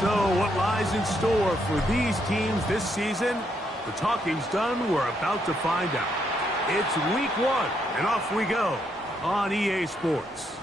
So what lies in store for these teams this season? The talking's done. We're about to find out. It's week 1, and off we go on EA Sports.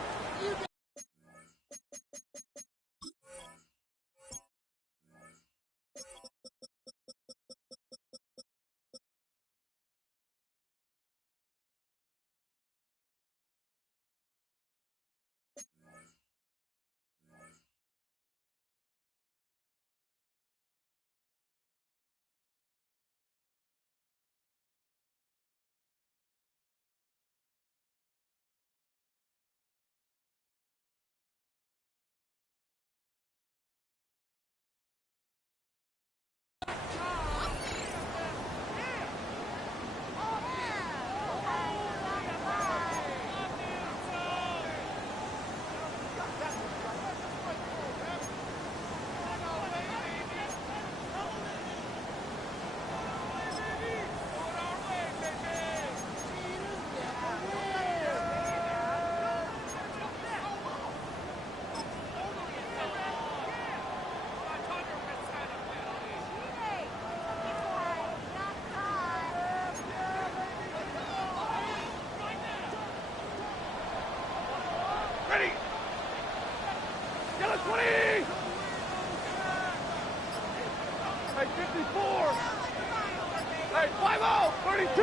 Ready! Yellow 20! Hey, 54! Hey, 5-0! 32!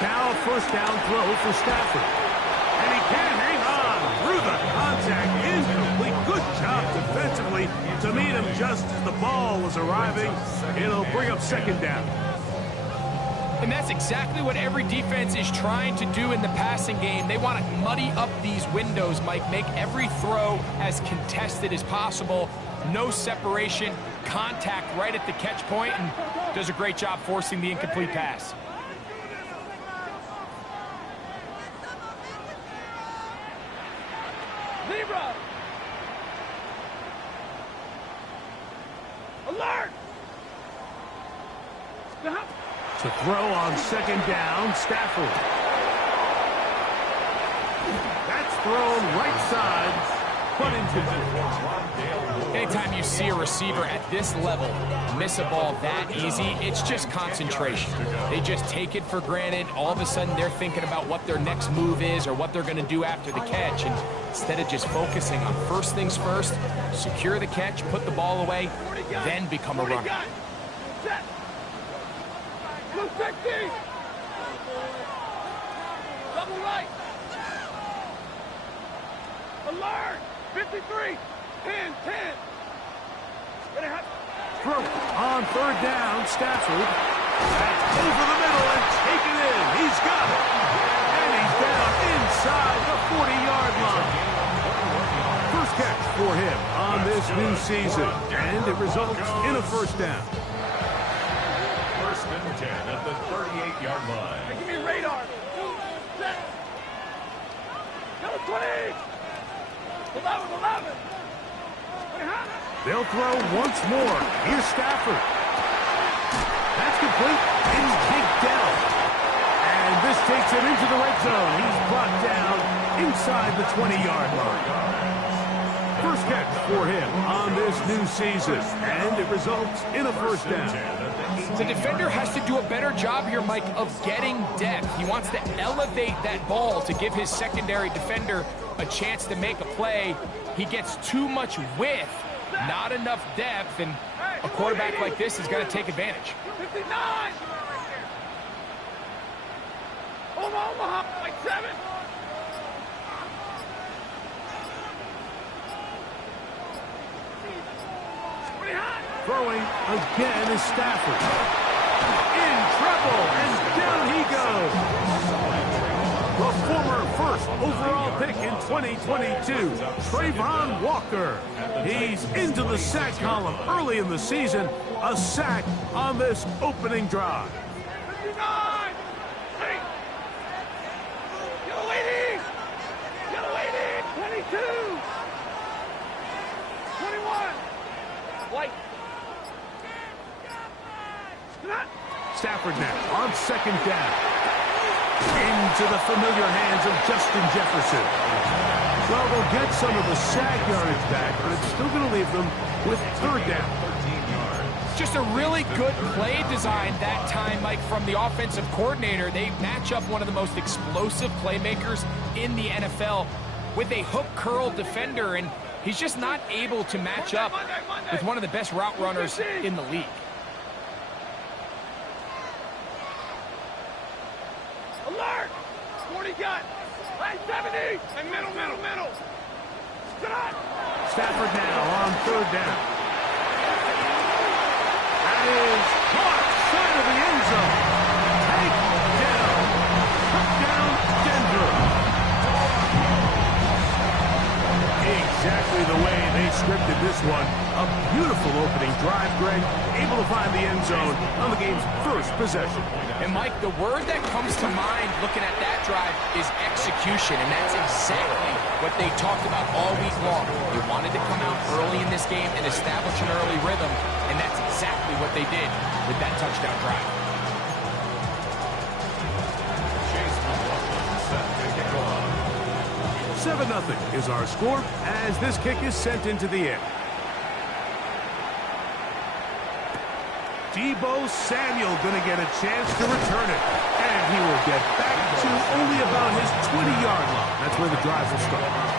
Now first down throw for Stafford. And he can hang on through the contact. Incomplete. Good job defensively to meet him just as the ball was arriving. It'll bring up second down. And that's exactly what every defense is trying to do in the passing game. They want to muddy up these windows, Mike, make every throw as contested as possible. No separation, contact right at the catch point, and does a great job forcing the incomplete pass. Zebra! Alert! Stop! To throw on second down, Stafford. That's thrown right side, but incomplete. Anytime you see a receiver at this level miss a ball that easy, it's just concentration. They just take it for granted. All of a sudden, they're thinking about what their next move is or what they're going to do after the catch. And instead of just focusing on first things first, secure the catch, put the ball away, then become a runner. Blue 60! Double right! Alert! 53! 10, 10! Throw on third down, Stafford. That's over the middle and taken in. He's got it. And he's down inside the 40-yard line. First catch for him on this new season. And it results in a first down. 10 at the 38-yard line. Hey, give me a radar. Set. Yellow 20. 11. They'll throw once more. Here's Stafford. That's complete. He's kicked down. And this takes him into the red zone. He's brought down inside the 20-yard line. First catch for him on this new season. And it results in a first down. The defender has to do a better job here, Mike, of getting depth. He wants to elevate that ball to give his secondary defender a chance to make a play. He gets too much width, not enough depth, and a quarterback like this is going to take advantage. 59! Omaha, like 7! Throwing again is Stafford. In trouble, and down he goes. The former first overall pick in 2022, Trayvon Walker. He's into the sack column early in the season. A sack on this opening drive. 59! Hey! Yellow 80! Yellow 80! 22! 21! White! Stafford now on second down. Into the familiar hands of Justin Jefferson. Well, they'll get some of the sack yardage back, but it's still going to leave them with third down. Just a really good play design that time, Mike, from the offensive coordinator. They match up one of the most explosive playmakers in the NFL with a hook curl defender, and he's just not able to match up with one of the best route runners in the league. Alert! 40 gun! Line 70! And middle! Stop! Stafford now on third down. That is caught side of the end zone. Touchdown, Denver. Exactly the way they scripted this one. A beautiful opening drive, Greg. Able to find the end zone on the game's first possession. And, Mike, the word that comes to mind looking at that drive is execution, and that's exactly what they talked about all week long. They wanted to come out early in this game and establish an early rhythm, and that's exactly what they did with that touchdown drive. 7-0 is our score as this kick is sent into the air. Deebo Samuel going to get a chance to return it. And he will get back to only about his 20-yard line. That's where the drive will start.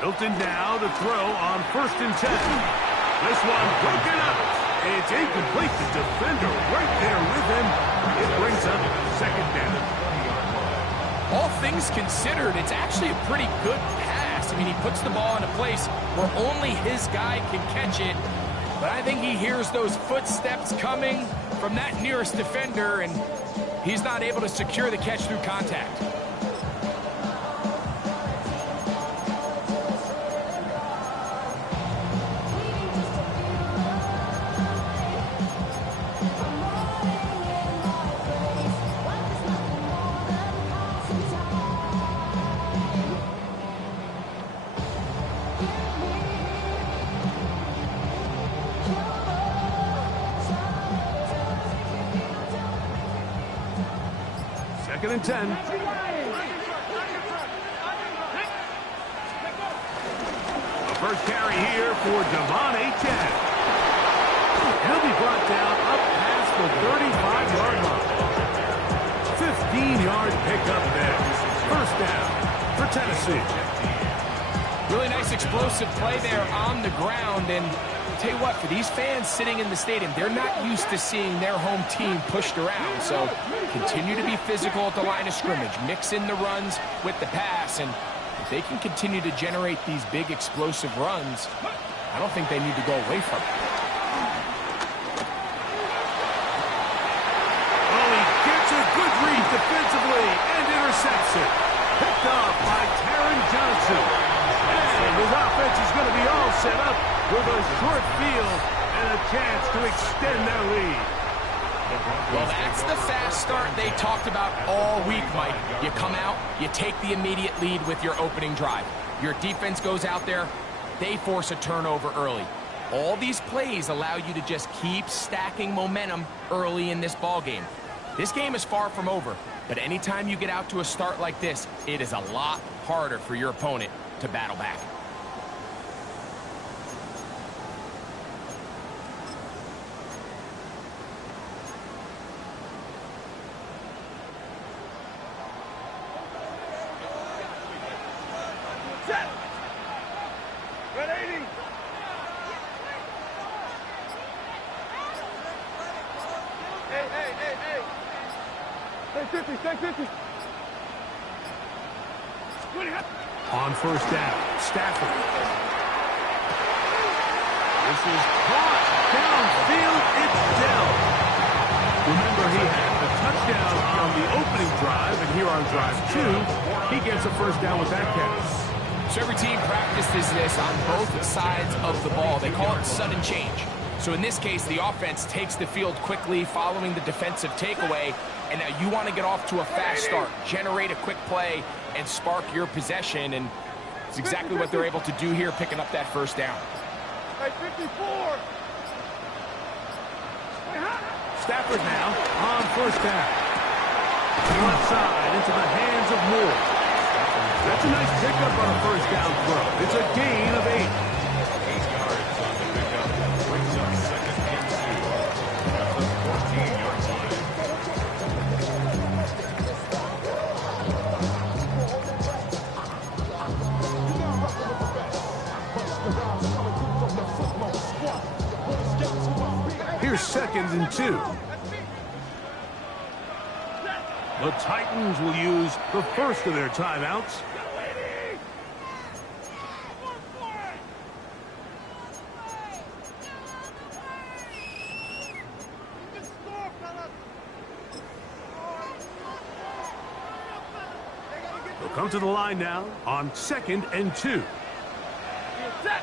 Hilton now to throw on 1st and 10. This one broken up. It's incomplete. The defender right there with him. It brings up 2nd down. All things considered, it's actually a pretty good pass. I mean, he puts the ball in a place where only his guy can catch it. But I think he hears those footsteps coming from that nearest defender, and he's not able to secure the catch through contact. Second and 10. The first carry here for Devon Achane. He'll be brought down up past the 35-yard line. 15-yard pickup there. First down for Tennessee. Really nice explosive play there on the ground, and tell you what, for these fans sitting in the stadium, they're not used to seeing their home team pushed around. So continue to be physical at the line of scrimmage. Mix in the runs with the pass, and if they can continue to generate these big explosive runs, I don't think they need to go away from it. Oh, he gets a good read defensively and intercepts it. Picked off by Taron Johnson. And his offense is going to be all set up with a short field and a chance to extend their lead. Well, that's the fast start they talked about all week, Mike. You come out, you take the immediate lead with your opening drive. Your defense goes out there, they force a turnover early. All these plays allow you to just keep stacking momentum early in this ball game. This game is far from over, but anytime you get out to a start like this, it is a lot harder for your opponent to battle back. Stay 50, stay 50. On first down, Stafford. This is caught downfield. It's Dell. Remember, he had the touchdown on the opening drive, and here on drive 2, he gets a first down with that catch. So every team practices this on both sides of the ball. They call it sudden change. So in this case, the offense takes the field quickly following the defensive takeaway, and now you want to get off to a fast start, generate a quick play, and spark your possession, and it's exactly what they're able to do here, picking up that first down. Hey, 54. Stafford now on first down. Left side into the hands of Moore. That's a nice pickup on a first down throw. It's a gain of 8. 8 yards on the pickup. Brings up second and 2. At the 14-yard line. Here's second and 2. The Titans will use the first of their timeouts. They'll come to the line now on second and 2. Set.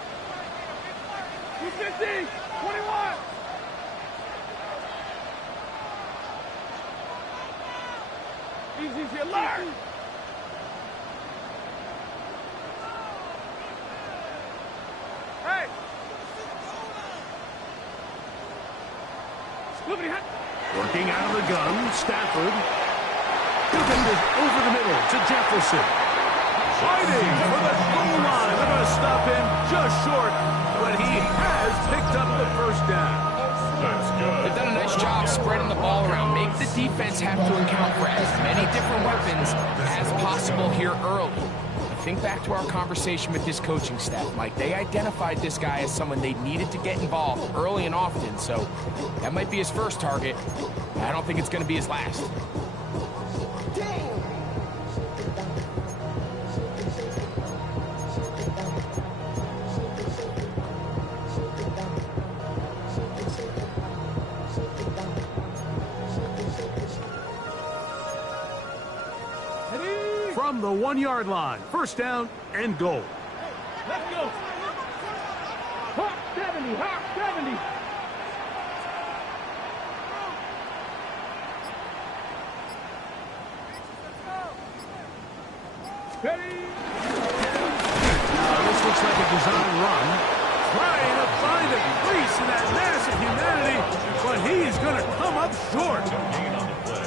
250. 21. Easy, alert. Hey. Working out of the gun, Stafford. Defended over the middle to Jefferson. Fighting for the goal line. They're going to stop him just short, but he has picked up the first down. That's good. They've done a nice job spreading the ball around. Make the defense have to account for as many different weapons as possible here early. Think back to our conversation with this coaching staff, Mike. They identified this guy as someone they needed to get involved early and often, so that might be his first target. I don't think it's going to be his last. From the 1-yard line, first down and goal. Let's go. Hawk 70, Hawk 70. Ready? This looks like a design run. Trying to find a crease in that massive humanity, but he's going to come up short.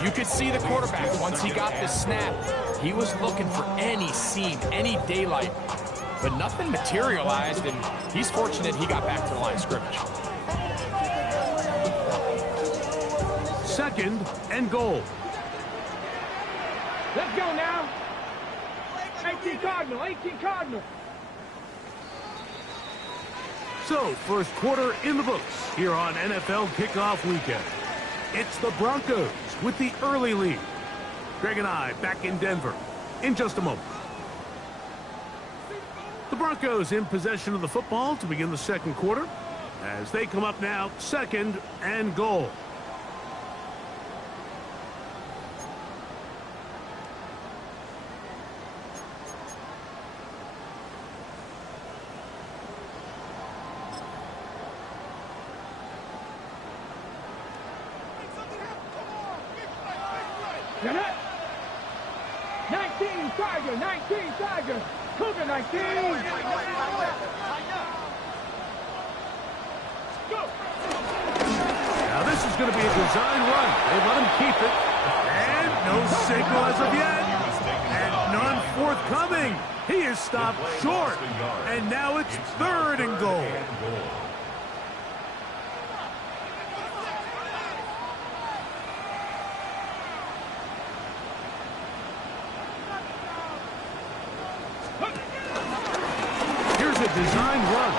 You could see the quarterback, once he got the snap, he was looking for any seam, any daylight, but nothing materialized, and he's fortunate he got back to the line of scrimmage. Second and goal. Let's go now. 18 Cardinal, 18 Cardinal. So, first quarter in the books here on NFL Kickoff Weekend. It's the Broncos with the early lead. Greg and I back in Denver in just a moment. The Broncos in possession of the football to begin the second quarter as they come up now second and goal. Get it. 19 Tiger, 19 Tiger. Cougar 19. Go. Now this is going to be a design run. They let him keep it. And no signal as of yet. And none forthcoming. He is stopped short. And now it's third and goal. Design run.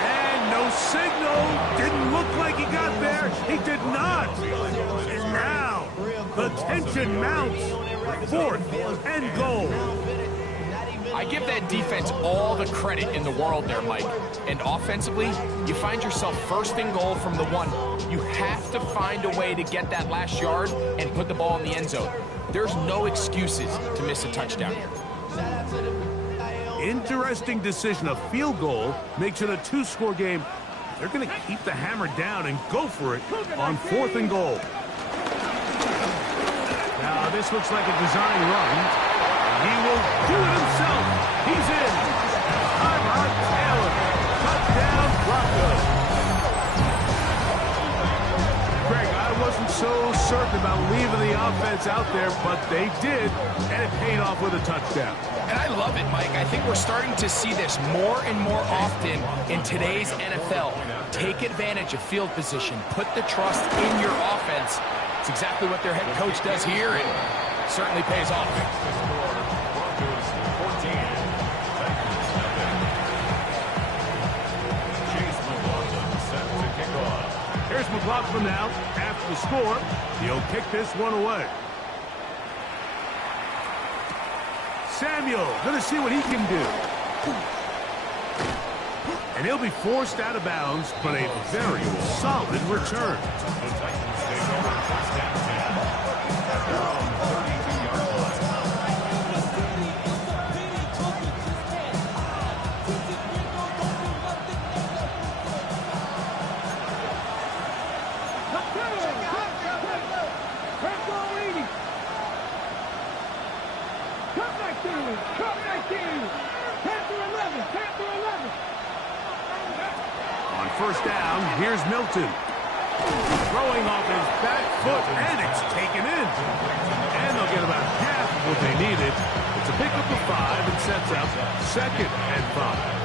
And no signal. Didn't look like he got there. He did not. And now the The tension mounts. 4th and goal. I give that defense all the credit in the world there, Mike. And offensively, you find yourself 1st and goal from the 1. You have to find a way to get that last yard and put the ball in the end zone. There's no excuses to miss a touchdown here. Interesting decision. A field goal makes it a 2-score game. They're going to keep the hammer down and go for it on 4th and goal. Now, this looks like a design run. He will do it himself. He's in. Tyrod Taylor. Touchdown, Broncos. Greg, I wasn't so certain about leaving the offense out there, but they did, and it paid off with a touchdown. And I love it, Mike. I think we're starting to see this more and more often in today's NFL. Take advantage of field position. Put the trust in your offense. It's exactly what their head coach does here, and certainly pays off. Here's McLaughlin now. After the score, he'll kick this one away. Samuel, going to see what he can do. And he'll be forced out of bounds, but a very solid return. The Titans take over 1st and 10. They're on the 32-yard line. On 1st down, here's Milton. Throwing off his back foot, and it's taken in. And they'll get about half of what they needed. It's a pickup of 5 and sets up 2nd and 5.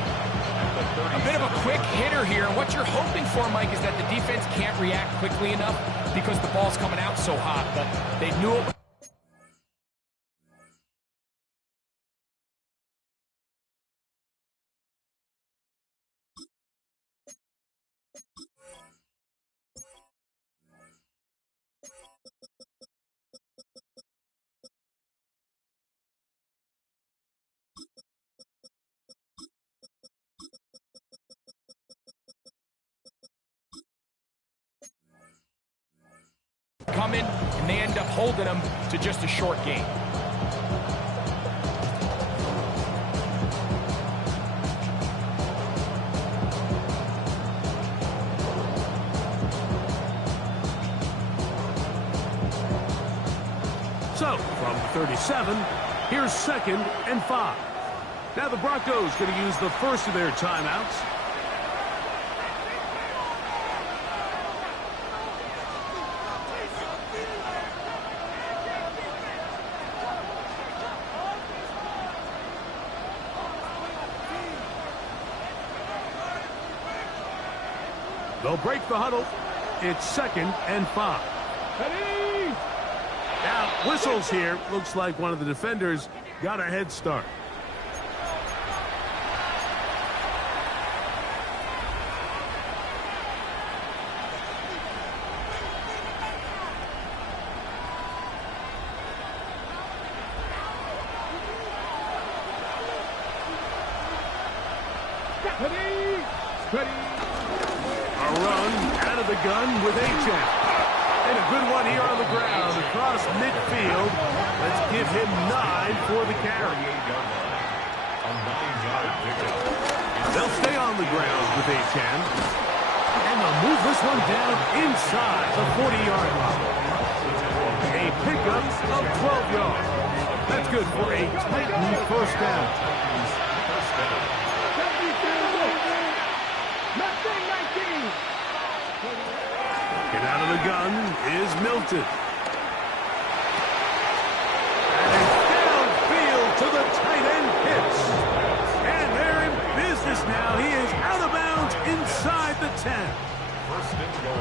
A bit of a quick hitter here. What you're hoping for, Mike, is that the defense can't react quickly enough because the ball's coming out so hot. But they knew it. Come in, and they end up holding them to just a short game. So, from the 37, here's 2nd and 5. Now the Broncos going to use the first of their timeouts. They'll break the huddle. It's 2nd and 5. Now, whistles here. Looks like one of the defenders got a head start. A run out of the gun with H.M. And a good one here on the ground across midfield. Let's give him 9 for the carry. A 9-yard pickup. They'll stay on the ground with H.M. And they'll move this one down inside the 40-yard line. A pickup of 12 yards. That's good for a Titan 1st down. Get out of the gun is Milton. And downfield to the tight end hits. And they're in business now. He is out of bounds inside the 10.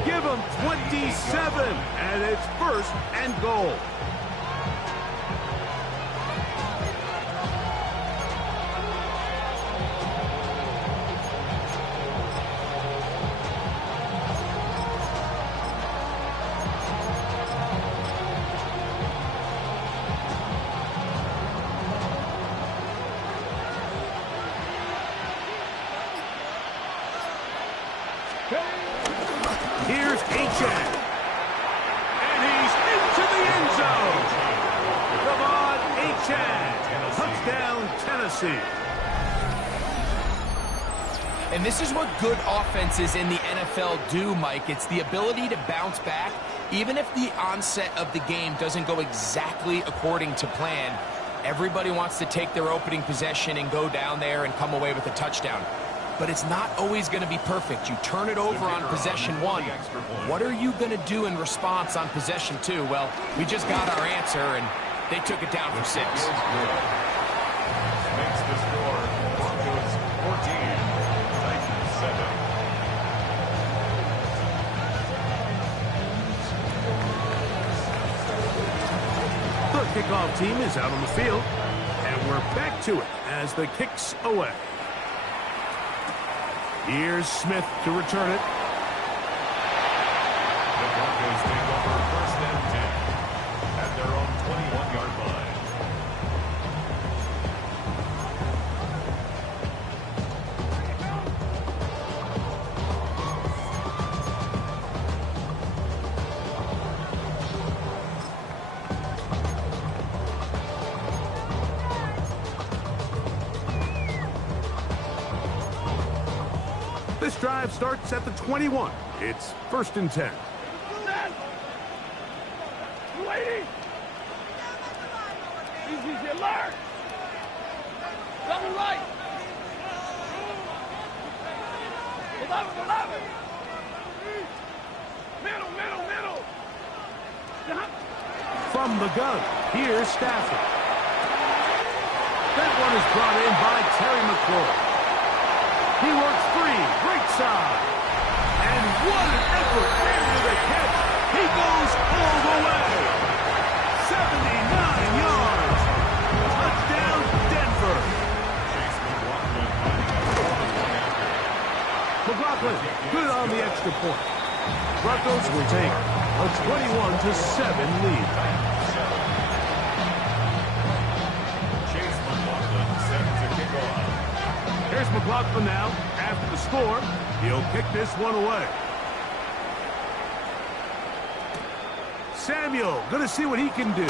Give him 27, and it's 1st and goal. Achane. And he's into the end zone. Achane. Touchdown, Tennessee. And this is what good offenses in the NFL do, Mike. It's the ability to bounce back, even if the onset of the game doesn't go exactly according to plan. Everybody wants to take their opening possession and go down there and come away with a touchdown. But it's not always going to be perfect. You turn it over on possession one. What are you going to do in response on possession two? Well, we just got our answer, and they took it down for 6. Makes the score Broncos 14, Titans 7. The kickoff team is out on the field, and we're back to it as the kick's away. Here's Smith to return it. The Broncos take over 1st and 10 at their own 21-yard line. This drive starts at the 21. It's 1st and 10. Waiting. Easy, alert. Double right. 11. Middle. From the gun, here's Stafford. That one is brought in by Terry McLaurin. He works free, right side. And what an effort after the catch. He goes all the way. 79 yards. Touchdown, Denver. McLaughlin, good on the extra point. Broncos will take a 21-7 lead. Chase McLaughlin set to kick off. Here's McLaughlin now. After the score, he'll kick this one away. Samuel, going to see what he can do.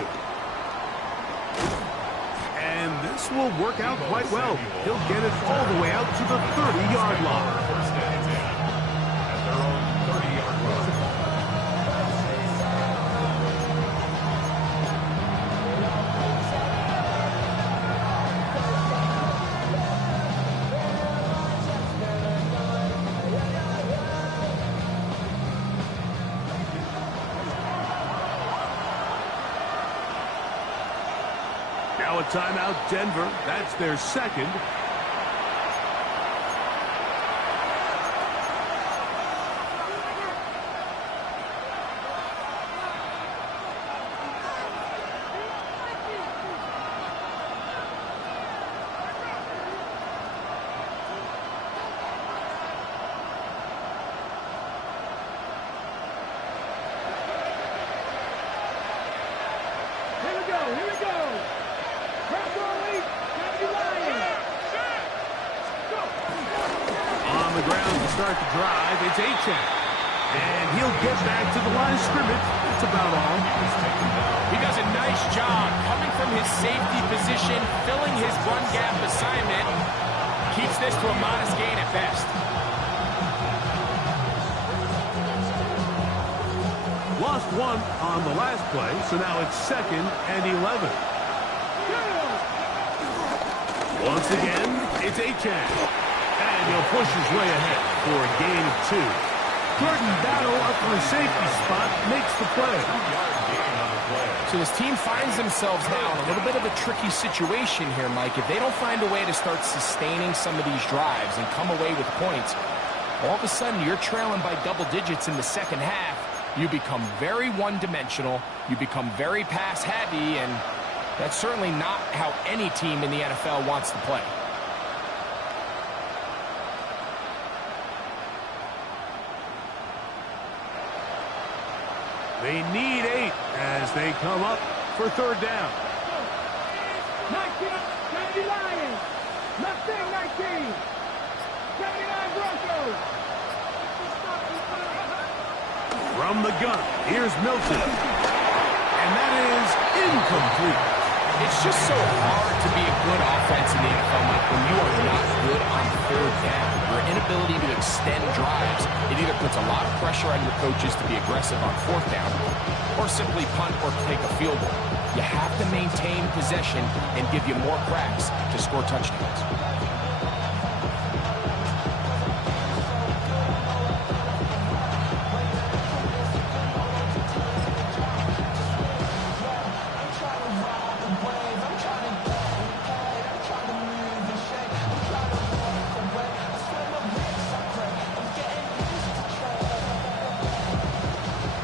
And this will work out quite well. He'll get it all the way out to the 30-yard line. 1st and 10 at their own 30-yard line. Now a timeout, Denver. That's their second. Here we go. On the ground to start the drive, it's Achane. And he'll get back to the line of scrimmage. That's about all. He does a nice job coming from his safety position, filling his run gap assignment. Keeps this to a modest gain at best. Lost one on the last play, so now it's 2nd and 11. Once again, it's Achane. And he'll push his way ahead for a gain of 2. Jordan Battle up for a safety spot makes the play. So this team finds themselves now in a little bit of a tricky situation here, Mike. If they don't find a way to start sustaining some of these drives and come away with points, all of a sudden you're trailing by double digits in the second half. You become very one-dimensional. You become very pass-heavy, and that's certainly not how any team in the NFL wants to play. They need 8 as they come up for 3rd down. 19, Kennedy Lions. Left wing, 19. 79 Broncos. From the gun, here's Milton. And that is incomplete. It's just so hard to be a good offense in the NFL, Mike, when you are not good on third down. Your inability to extend drives, it either puts a lot of pressure on your coaches to be aggressive on fourth down or simply punt or take a field goal. You have to maintain possession and give you more cracks to score touchdowns.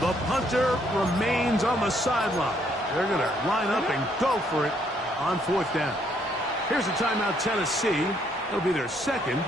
The punter remains on the sideline. They're going to line up and go for it on fourth down. Here's a timeout, Tennessee. It'll be their second.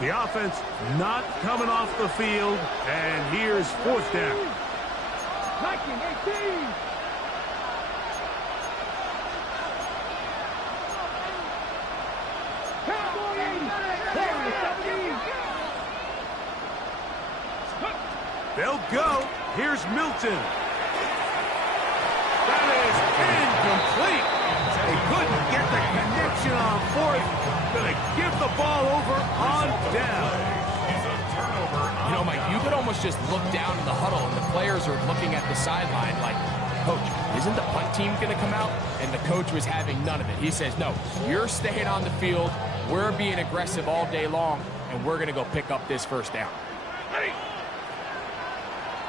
The offense not coming off the field, and here's fourth down. 19-18. They'll go. Here's Milton. That is incomplete. They couldn't get the connection on fourth. Going to give the ball over on down. You know, Mike, you could almost just look down in the huddle, and the players are looking at the sideline like, Coach, isn't the punt team going to come out? And the coach was having none of it. He says, no, you're staying on the field. We're being aggressive all day long, and we're going to go pick up this first down. Ready?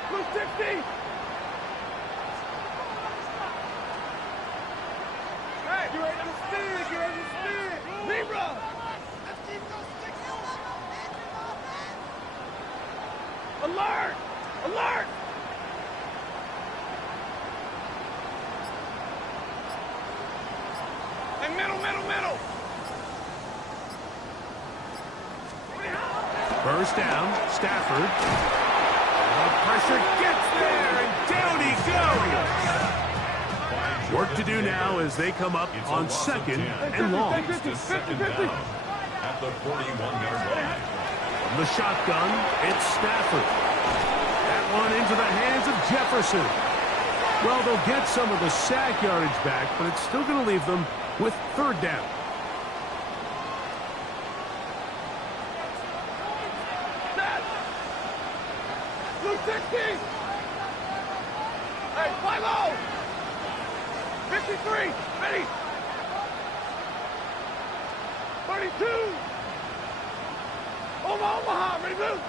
260. Hey, you ready to spin? Get ready to spin. Libra. Alert! Alert! Hey, middle. First down, Stafford. The pressure gets there, and down he goes. Work to do now as they come up on second and long. It's the second down at the 41-yard line. From the shotgun, it's Stafford. That one into the hands of Jefferson. Well, they'll get some of the sack yardage back, but it's still going to leave them with third down. Set. 260. Hey, fly low. 53. Ready. 32. Omaha. Ready, move.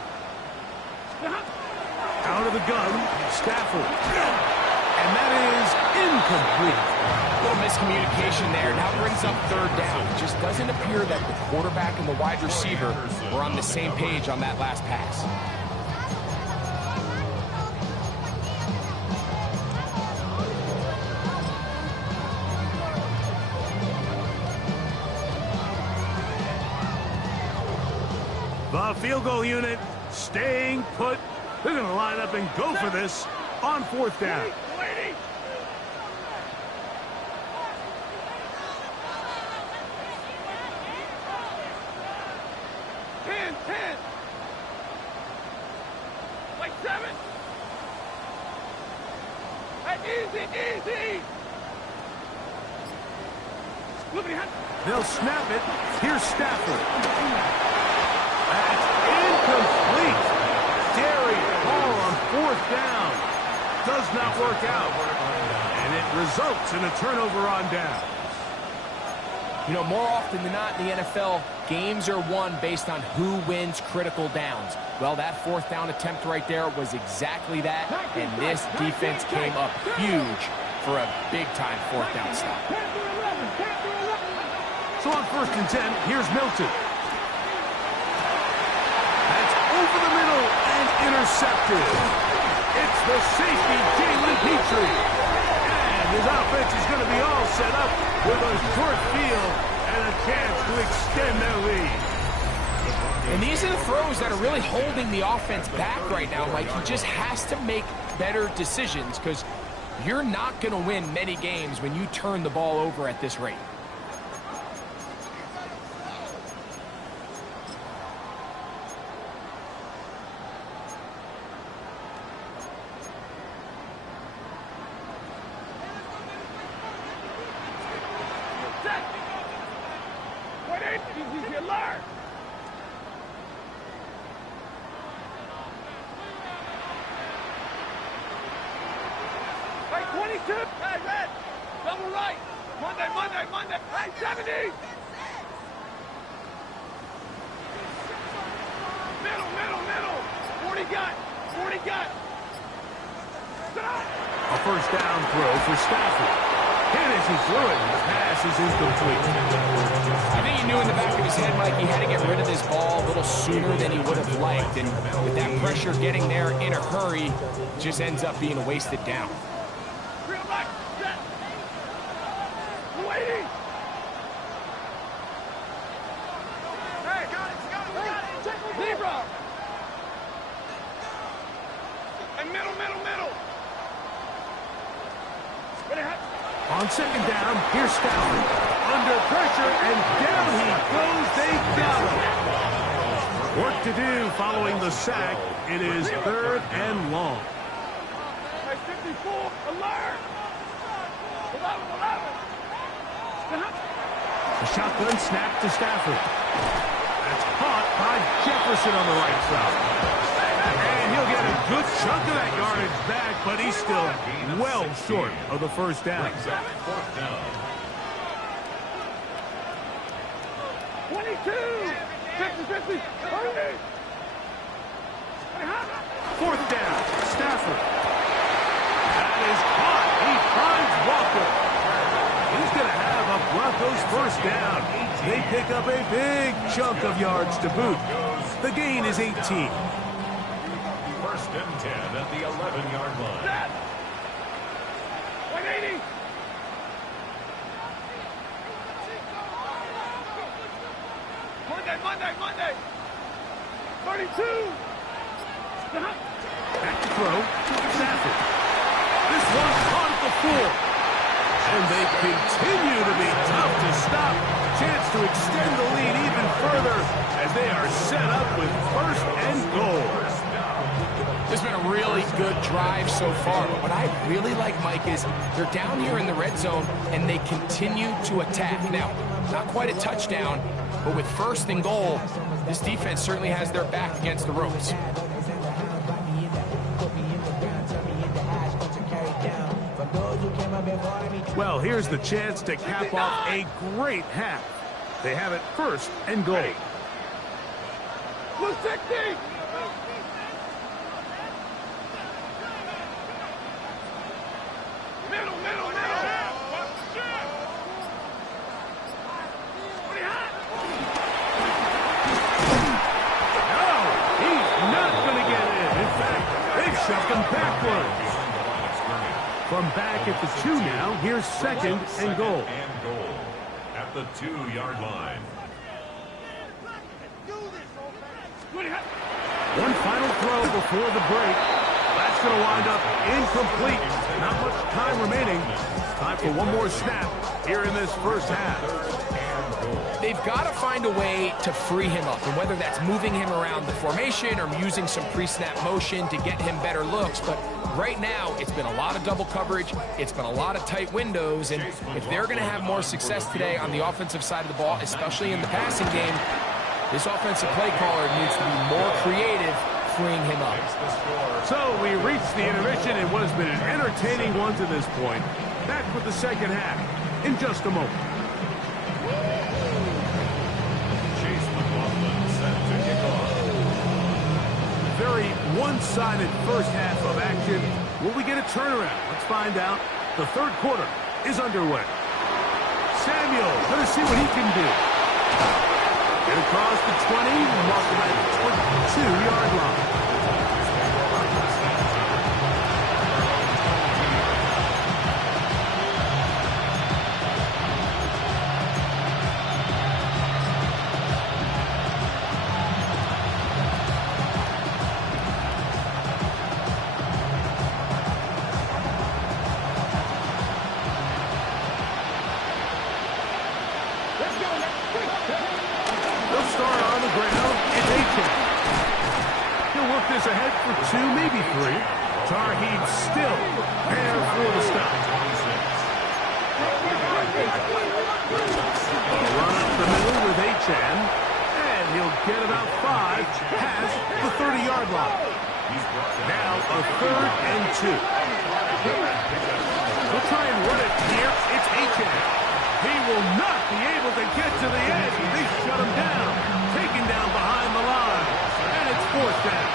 Out of the gun, Stafford. And that is incomplete. Little miscommunication there. Now brings up third down. It just doesn't appear that the quarterback and the wide receiver were on the same page on that last pass. The field goal unit staying put. They're going to line up and go for this on fourth down. Lady. Ten. Like 7. Hey, easy. Look at him. They'll snap it. Here's Stafford. That's incomplete. Derry Hall on fourth down. Does not work out. And it results in a turnover on down. You know, more often than not in the NFL, games are won based on who wins critical downs. Well, that fourth down attempt right there was exactly that, and this defense came up huge for a big-time fourth down stop. So on 1st and 10, here's Milton. That's over the middle and intercepted. It's the safety, Jalen Petrie. And his offense is going to be all set up with a short field and a chance to extend their lead. And these are the throws that are really holding the offense back right now, Mike. He just has to make better decisions because you're not going to win many games when you turn the ball over at this rate. A first down throw for Stafford. And as he threw it, his pass is incomplete. I think he knew in the back of his head, Mike, he had to get rid of this ball a little sooner than he would have liked. And with that pressure getting there in a hurry, it just ends up being a wasted down. On second down, here's Stafford. Under pressure, and down he goes. They got him. Work to do following the sack. It is 3rd and long. 54, alert! 11. The shotgun snap to Stafford. That's caught by Jefferson on the right side. And he'll get a good chunk of that yardage back, but he's still well short of the first down. 22! 50, 30! 4th down, Stafford. That is caught. He finds Walker. He's going to have a Broncos first down. They pick up a big chunk of yards to boot. The gain is 18. 1st and 10 at the 11-yard line. 180! Monday! 32! Back to throw. Stafford. This one caught at the 4. And they continue to be tough to stop. Chance to extend the lead even further as they are set up with 1st and goal. This has been a really good drive so far. But what I really like, Mike, is they're down here in the red zone, and they continue to attack. Now, not quite a touchdown, but with 1st and goal, this defense certainly has their back against the ropes. Well, here's the chance to cap off a great half. They have it 1st and goal. Blue 60! Middle! No, he's not going to get in. In fact, they've shoved him backwards. From back at the 2 now, here's 2nd and goal. At the 2-yard line. One final throw before the break. That's going to wind up incomplete. Not much time remaining. Time for one more snap here in this first half. They've got to find a way to free him up, and whether that's moving him around the formation or using some pre-snap motion to get him better looks. But right now, it's been a lot of double coverage. It's been a lot of tight windows, and if they're going to have more success today on the offensive side of the ball, especially in the passing game, this offensive play caller needs to be more creative freeing him up. So we reach the intermission in what has been an entertaining one to this point. Back with the second half in just a moment. Very one-sided first half of action. Will we get a turnaround? Let's find out. The 3rd quarter is underway. Samuel going to see what he can do. Get across the 20 and walk around the 22-yard line. They'll start on the ground. It's Aiken. He'll work this ahead for 2, maybe 3. Tar Heels still there for the stop. Run up the middle with Aiken. And he'll get about 5 past the 30-yard line. Now a 3rd and 2. We'll try and run it here. It's Aiken. He will not be able to get to the edge. They shut him down. Taken down behind the line. And it's 4th down.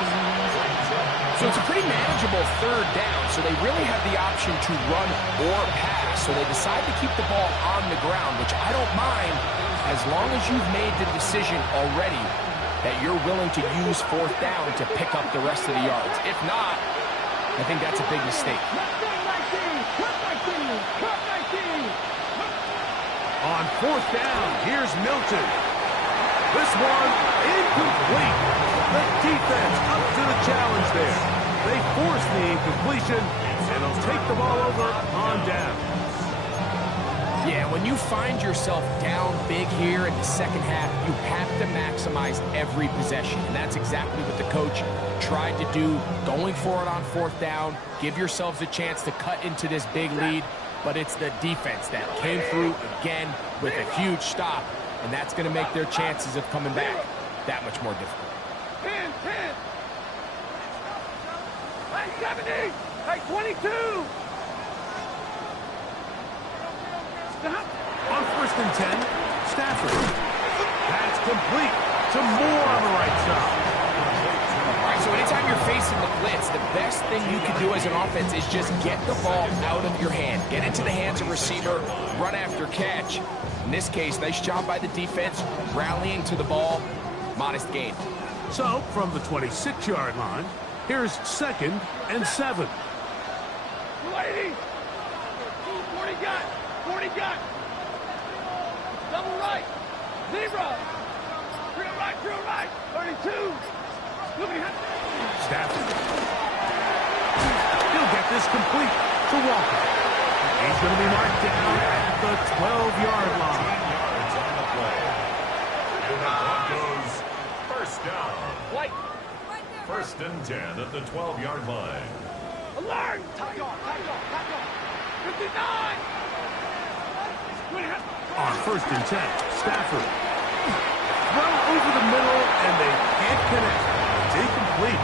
So it's a pretty manageable 3rd down, so they really have the option to run or pass. So they decide to keep the ball on the ground, which I don't mind as long as you've made the decision already that you're willing to use 4th down to pick up the rest of the yards. If not, I think that's a big mistake. On 4th down, here's Milton. This one incomplete. The defense up to the challenge there. They force the incompletion, and they'll take the ball over on down. Yeah, when you find yourself down big here in the second half, you have to maximize every possession. And that's exactly what the coach tried to do, going for it on 4th down. Give yourselves a chance to cut into this big lead. But it's the defense that came through again with a huge stop. And that's going to make their chances of coming back that much more difficult. 10, 70, 22. Stop. On 1st and 10, Stafford. That's complete to Moore on the right side. All right, so anytime you're facing the blitz, the best thing you can do as an offense is just get the ball out of your hand. Get into the hands of receiver, run after catch. In this case, nice job by the defense, rallying to the ball, modest gain. So, from the 26-yard line, here's 2nd and 7. 280. 40 got. 40 got. Double right. Zebra. Real right. 32. Stafford. He'll get this complete to Walker. He's going to be marked down at the 12-yard line. And the clock goes 1st down. White. 1st and 10 at the 12-yard line. Alert. Top off. 59. On 1st and 10, Stafford. Throw over the middle, and they can't connect. It's incomplete.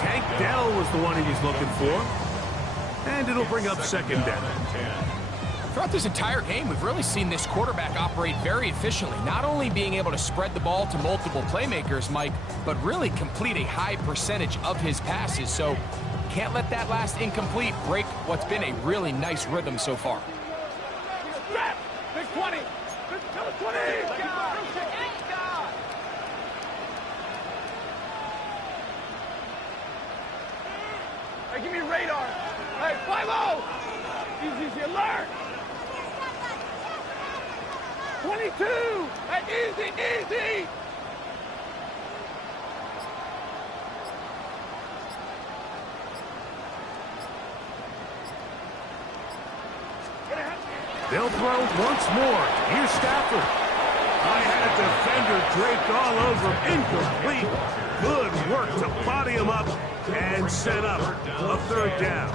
Tank Dell was the one he was looking for. And it'll bring up 2nd down. Throughout this entire game, we've really seen this quarterback operate very efficiently, not only being able to spread the ball to multiple playmakers, Mike, but really complete a high percentage of his passes. So can't let that last incomplete break what's been a really nice rhythm so far. Big 20. Big 20. Hey, give me a radar. Hey, 5-0. Easy, alert. 22. Hey, easy. They'll throw once more. Here's Stafford. I had defender draped all over him. Incomplete. Good work to body him up and set up a 3rd down.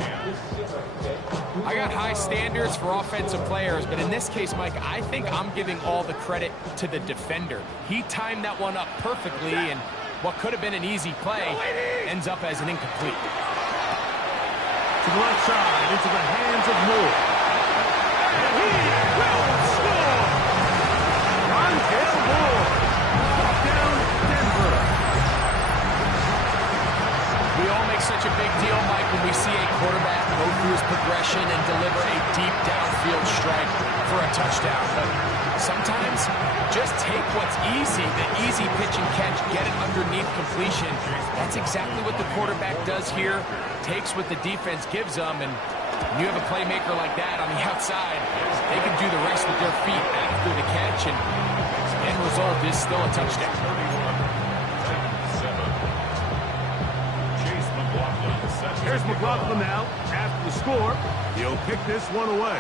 I got high standards for offensive players, but in this case, Mike, I think I'm giving all the credit to the defender. He timed that one up perfectly, and what could have been an easy play ends up as an incomplete. To the left side, into the hands of Moore. And he will score! Rondale Moore. Touchdown, Denver. We all make such a big deal, Mike, when we see a quarterback go through his progression and deliver a deep downfield strike for a touchdown. But sometimes just take what's easy, the easy pitch and catch, get it underneath completion. That's exactly what the quarterback does here. Takes what the defense gives them, and you have a playmaker like that on the outside, they can do the rest with their feet after the catch, and the end result is still a touchdown. Here's McLaughlin now. After the score, he'll kick this one away.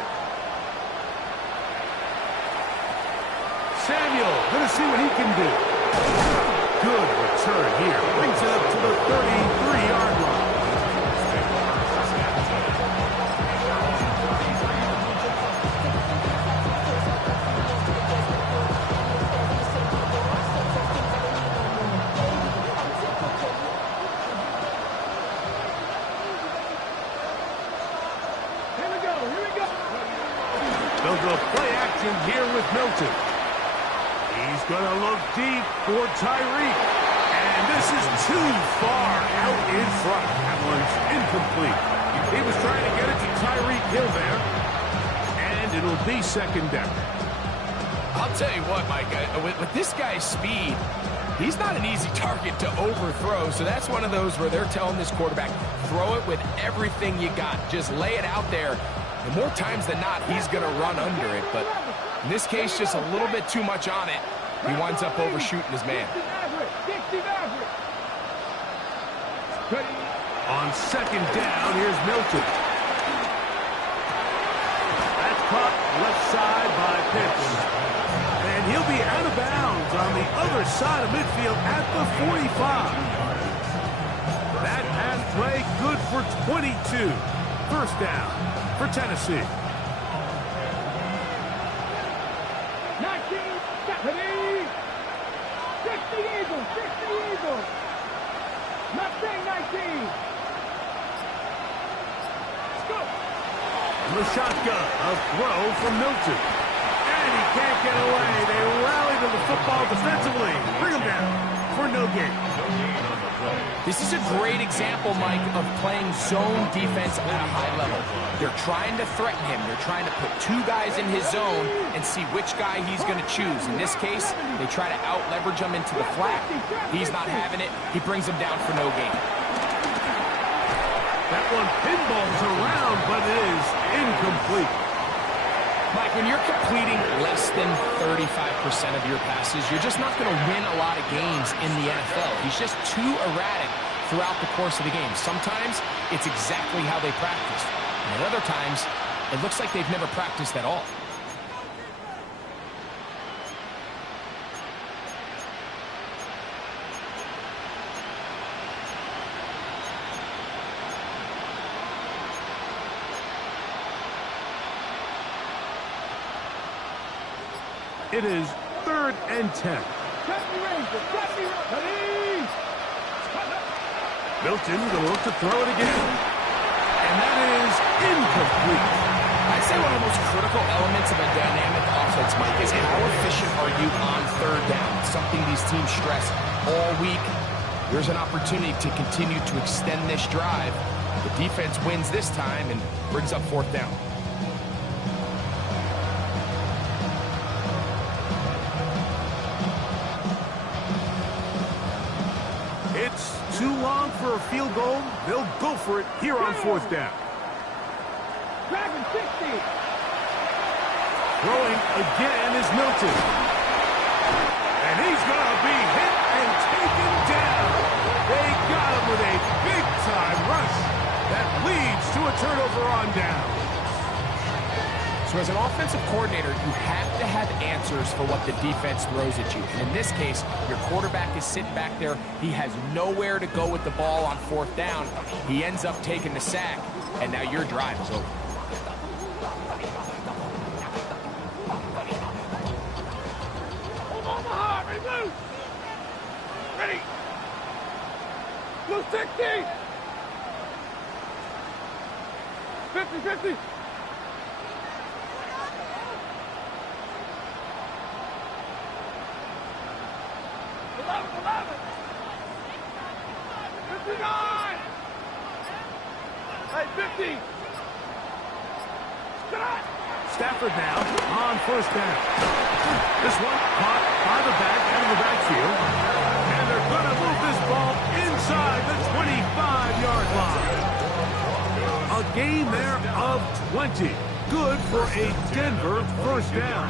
Samuel going to see what he can do. Good return here. Brings it up to the 33-yard line. They'll go play action here with Milton. He's going to look deep for Tyreek. And this is too far out in front. That one's incomplete. He was trying to get it to Tyreek Hill there. And it'll be second down. I'll tell you what, Mike, with this guy's speed, he's not an easy target to overthrow. So that's one of those where they're telling this quarterback, throw it with everything you got. Just lay it out there. And more times than not, he's going to run under it. But in this case, just a little bit too much on it. He winds up overshooting his man. On second down, here's Milton. That's caught left side by Pitts. And he'll be out of bounds on the other side of midfield at the 45. That pass play good for 22. First down for Tennessee. 19, Stephanie. 60 Eagles, 60 Eagles. Mustang 19. Let's go. The shotgun, a throw from Milton. And he can't get away. They rally to the football defensively. Bring him down for no gain. This is a great example, Mike, of playing zone defense at a high level. They're trying to threaten him. They're trying to put two guys in his zone and see which guy he's going to choose. In this case, they try to out-leverage him into the flat. He's not having it. He brings him down for no gain. That one pinballs around, but it is incomplete. Mike, when you're completing less than 35% of your passes, you're just not going to win a lot of games in the NFL. He's just too erratic throughout the course of the game. Sometimes it's exactly how they practice. And at other times, it looks like they've never practiced at all. It is 3rd and 10. Milton going to look to throw it again. And that is incomplete. I'd say one of the most critical elements of a dynamic offense, Mike, is how efficient are you on 3rd down? It's something these teams stress all week. There's an opportunity to continue to extend this drive. The defense wins this time and brings up 4th down. It's too long for a field goal. They'll go for it here on 4th down. Dragon 60. Throwing again is Milton. And he's going to be hit and taken down. They got him with a big-time rush that leads to a turnover on down. So as an offensive coordinator, you have to have answers for what the defense throws at you. And in this case, your quarterback is sitting back there. He has nowhere to go with the ball on 4th down. He ends up taking the sack, and now your drive is over. Omaha, ready, blue. Ready. Blue 60. 50. 11. 59. Hey, 50. Stafford now on 1st down. This one caught by the back out of the backfield. And they're going to move this ball inside the 25-yard line. A gain there of 20. Good for a Denver 1st down.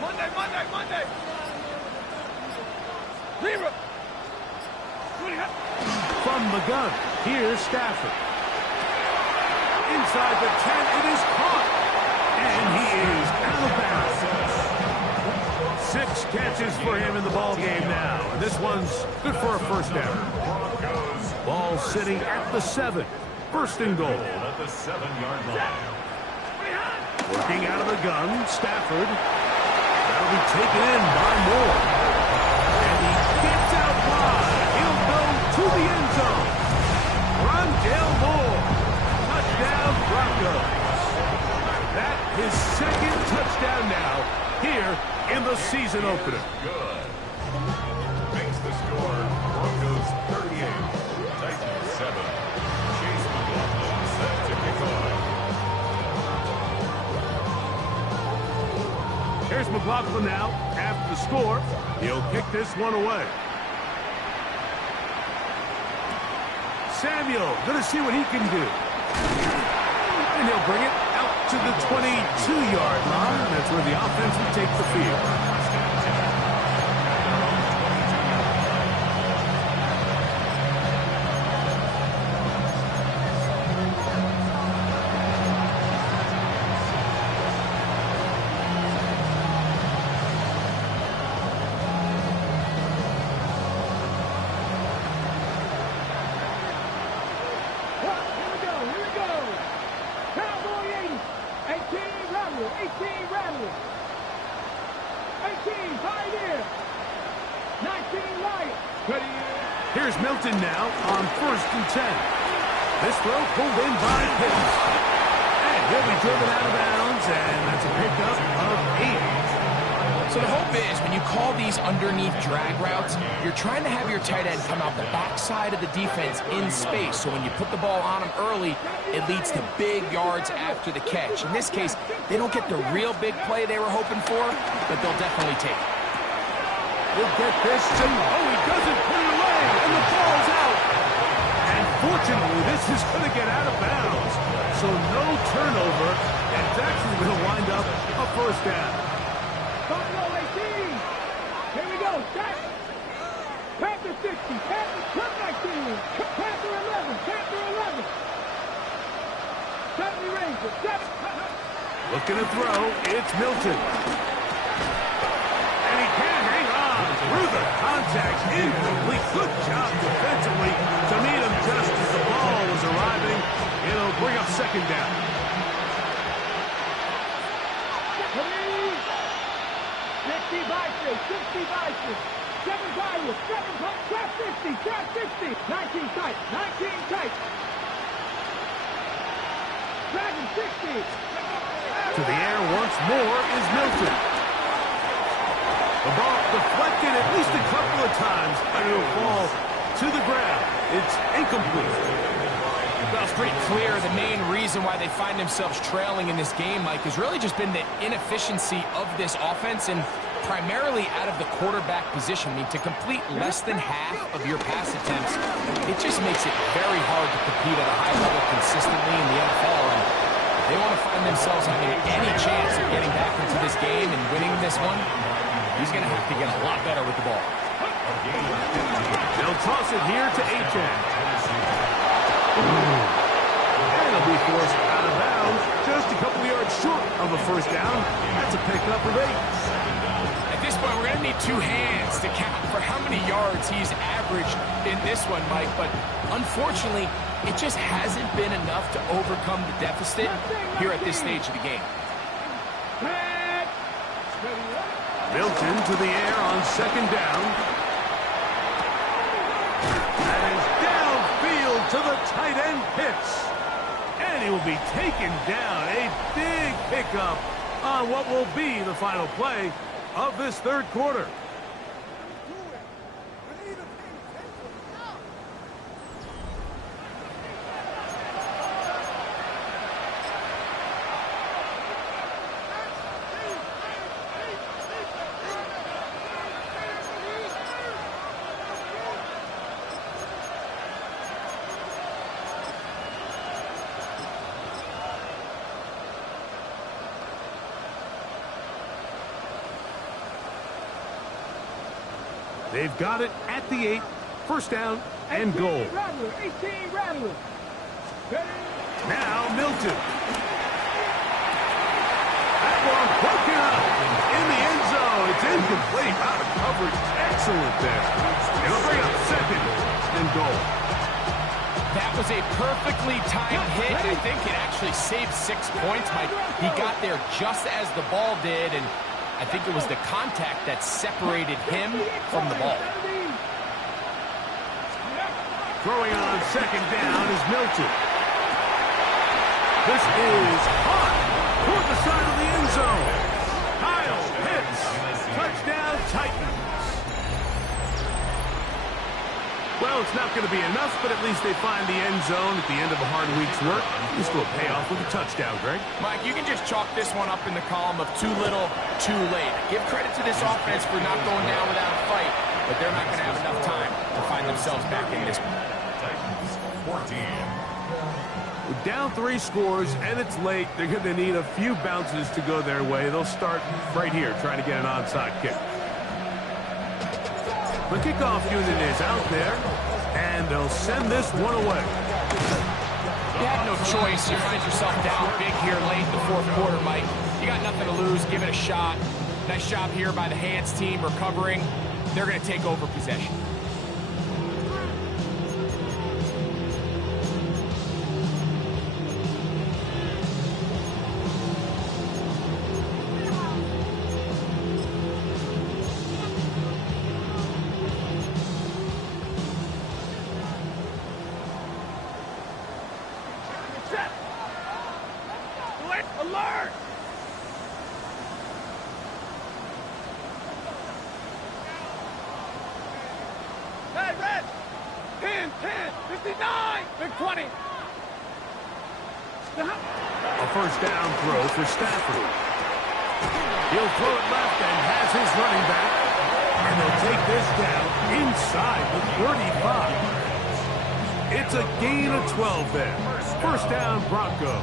Monday. Zero. From the gun, here's Stafford. Inside the 10, it is caught. And he is out of bounds. 6 catches for him in the ball game now. And this one's good for a first down. Ball sitting at the 7. First and goal. At the 7-yard line. Working out of the gun, Stafford. That'll be taken in by Moore. And he gets out wide. He'll go to the end zone. Rondale Moore. Touchdown Broncos. That his second touchdown now here in the season opener. Good. Makes the score Broncos 38, Titans 7. Chase McLaughlin set to kick off. Here's McLaughlin now after the score. He'll kick this one away. Samuel gonna see what he can do. And he'll bring it out to the 22-yard line. That's where the offense will take the field. Here's Milton now on 1st and 10. This throw pulled in by Pitts. And he'll be driven out of bounds, and that's a pickup of 8. So the hope is when you call these underneath drag routes, you're trying to have your tight end come out the backside of the defense in space. So when you put the ball on him early, it leads to big yards after the catch. In this case, they don't get the real big play they were hoping for, but they'll definitely take it. We'll get this to... Oh, he doesn't put it away, and the ball's out. And fortunately, this is going to get out of bounds. So no turnover, and it's actually going to wind up a first down. Buffalo 18. Here we go. Panther 60. Panther 19. Panther 11. Panther 11. 70 Rangers. 7. Looking to throw, it's Milton. And he can't hang on through the contact. Incomplete. Good job defensively to meet him just as the ball was arriving. It'll bring up second down. 60 by 6. 60 by 6. 7 Bibles. 7 trap 60. Trap 60. 19 tight. 19 tight. Dragon 60. To the air once more is Milton. The ball deflected at least a couple of times, and it'll fall to the ground. It's incomplete. Well, it's pretty clear the main reason why they find themselves trailing in this game, Mike, has really just been the inefficiency of this offense and primarily out of the quarterback position. I mean, to complete less than half of your pass attempts, it just makes it very hard to compete at a high level consistently in the NFL. And if they want to find themselves having any chance of getting back into this game and winning this one, he's going to have to get a lot better with the ball. They'll toss it here to Achane. And it'll be forced out of bounds, just a couple yards short of a first down. That's a pickup of 8. At this point, we're going to need 2 hands to count for how many yards he's averaged in this one, Mike. But unfortunately, it just hasn't been enough to overcome the deficit here at this stage of the game. Milton to the air on second down. That is downfield to the tight end Pitts. And he will be taken down. A big pickup on what will be the final play of this third quarter. They've got it at the 8. First down and goal. 18 Rattler. Now Milton. That one broken up in the end zone. It's incomplete. Out of coverage. Excellent there. It'll bring up second and goal. That was a perfectly timed hit. I think it actually saved 6 points, Mike. He got there just as the ball did, and I think it was the contact that separated him from the ball. Throwing on second down is Milton. This is hot toward the side of the end zone. Kyle hits. Touchdown Titans. Well, it's not going to be enough, but at least they find the end zone at the end of a hard week's work. This will pay off with a touchdown, Greg. Mike, you can just chalk this one up in the column of too little, too late. Give credit to this offense for not going down without a fight, but they're not going to have enough time to find themselves back in this one. Titans 14. We're down 3 scores, and it's late. They're going to need a few bounces to go their way. They'll start right here, trying to get an onside kick. The kickoff unit is out there, and they'll send this one away. You had no choice. You find yourself down big here late in the 4th quarter, Mike. You got nothing to lose. Give it a shot. Nice job here by the hands team recovering. They're going to take over possession. Alert! Hey, Red! 10, 59, big 20. A first down throw for Stafford. He'll throw it left and has his running back. And they'll take this down inside the 35. It's a gain of 12 there. First down, Broncos.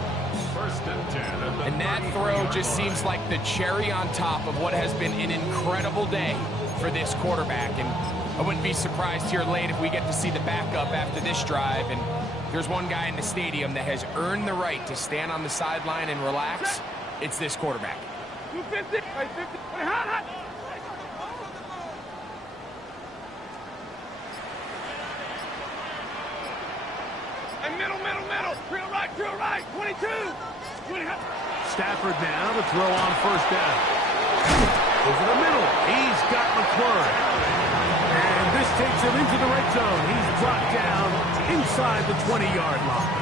First and 10. And that throw just seems like the cherry on top of what has been an incredible day for this quarterback. And I wouldn't be surprised here late if we get to see the backup after this drive. And there's one guy in the stadium that has earned the right to stand on the sideline and relax. It's this quarterback. 250, 50, hot. And middle. Drill right, 22. 20. Stafford now to throw on first down. Over the middle, he's got McLaurin. And this takes him into the red zone. He's brought down inside the 20-yard line.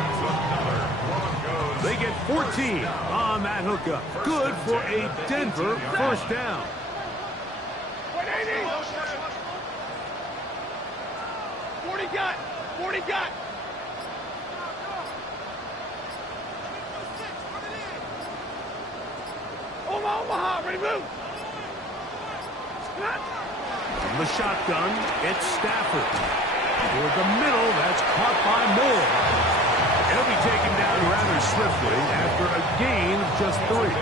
They get 14 on that hookup. Good for a Denver first down. 180. 40 got. Omaha, ready, move. From the shotgun, it's Stafford. Toward the middle, that's caught by Moore. He'll be taken down rather swiftly after a gain of just 3.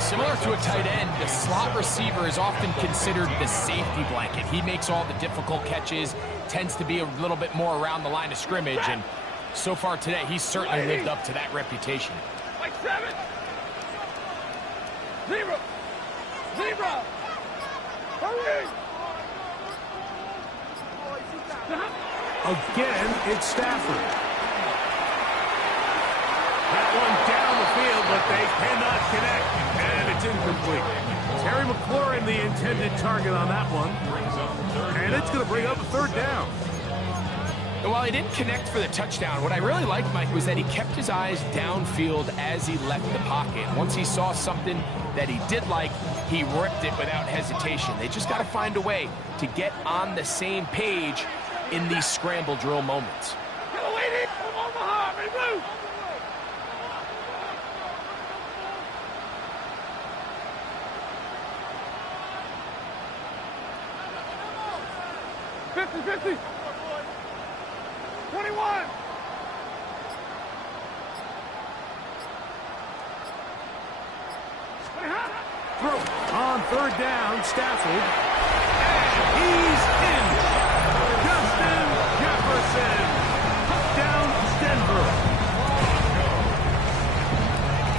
Similar to a tight end, the slot receiver is often considered the safety blanket. He makes all the difficult catches, tends to be a little bit more around the line of scrimmage, and so far today, he's certainly lived up to that reputation. Like 7. 0. Hurry! Again, it's Stafford. That one down the field, but they cannot connect, and it's incomplete. Terry McLaurin, the intended target on that one, and it's going to bring up a third down. And while he didn't connect for the touchdown, what I really liked, Mike, was that he kept his eyes downfield as he left the pocket. Once he saw something that he did like, he ripped it without hesitation. They just got to find a way to get on the same page in these scramble drill moments. Hello, lady! From Omaha, ready, move! $50. 21. Throw on third down, Stafford. And He's in. Justin Jefferson. Touchdown, Denver.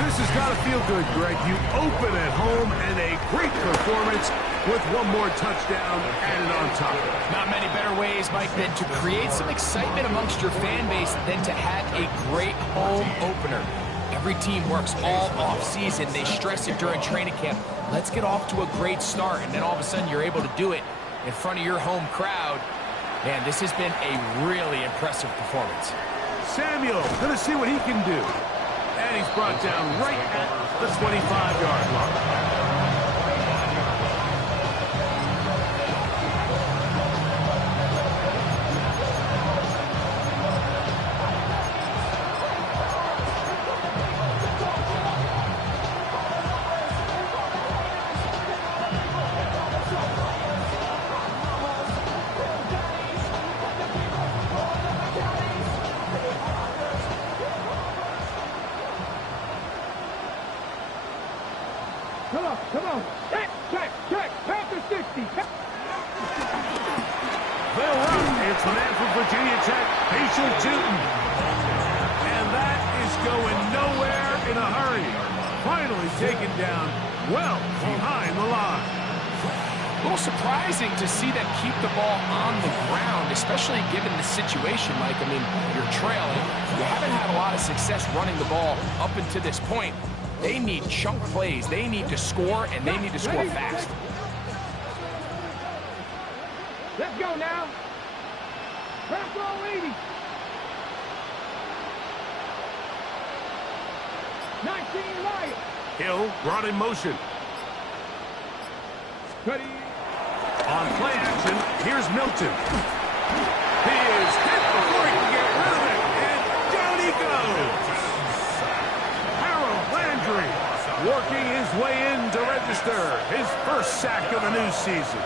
This has got to feel good, Greg. You open at home and a great performance with one more touchdown added on top. Not many better ways, Mike, than to create some excitement amongst your fan base than to have a great home opener. Every team works all off-season. They stress it during training camp. Let's get off to a great start, and then all of a sudden you're able to do it in front of your home crowd. Man, this has been a really impressive performance. Samuel going to see what he can do. And he's brought down right at the 25-yard line. Come on. Check. Past the 60. They'll run. It's the man from Virginia Tech, Patient Tootin. And that is going nowhere in a hurry. Finally taken down well behind the line. A little surprising to see them keep the ball on the ground, especially given the situation, Mike. I mean, you're trailing. You haven't had a lot of success running the ball up until this point. They need chunk plays. They need to score, and they need to score fast. Let's go now. Pass all 80. 19 right. Hill brought in motion. Ready. On play action, here's Milton. He is hit before he can get rid of it, and down he goes. Harold Landry working his way in to register his first sack of the new season.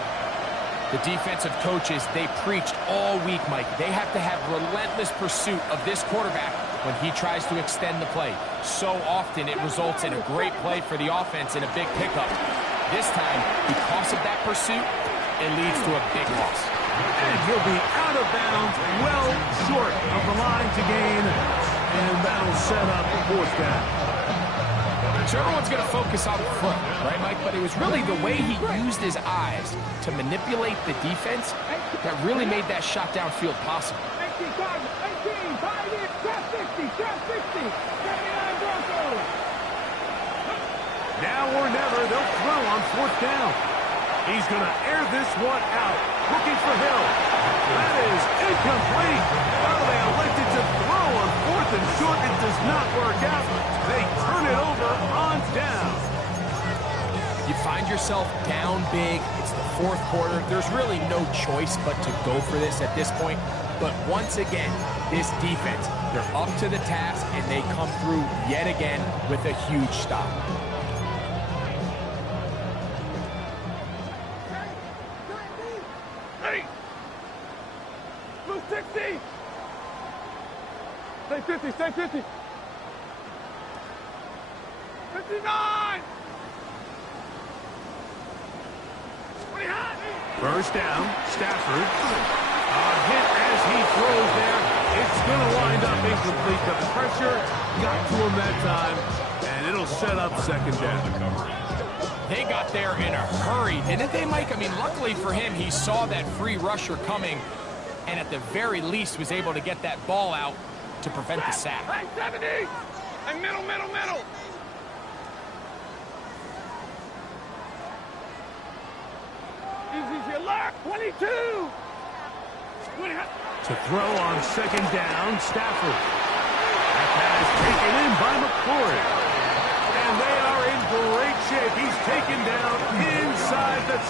The defensive coaches, they preached all week, Mike. They have to have relentless pursuit of this quarterback when he tries to extend the play. So often it results in a great play for the offense and a big pickup. This time, because of that pursuit, it leads to a big loss. And he'll be out of bounds, well short of the line to gain, and that'll set up a fourth down. So everyone's going to focus on the front, right, Mike? But it was really the way he used his eyes to manipulate the defense that really made that shot downfield possible. 18, 5 in, trap 60, 79 Broncos. Now or never, they'll throw on fourth down. He's going to air this one out, looking for Hill. That is incomplete. Well, they elected to throw on fourth and short. It does not work out. They turn it over on down. You find yourself down big. It's the fourth quarter. There's really no choice but to go for this at this point. But once again, this defense, they're up to the task, and they come through yet again with a huge stop. Blue 60. Stay 50, stay 50. 59. First down, Stafford. A hit as he throws there. It's going to wind up incomplete. The pressure got to him that time, and it'll set up second down. They got there in a hurry, didn't they, Mike? I mean, luckily for him, he saw that free rusher coming, and at the very least was able to get that ball out to prevent the sack. Hey, 70. And middle. Easy your left. 22. To throw on second down, Stafford. That pass taken in by McCoy. And they are in great shape. He's taken down inside the 10.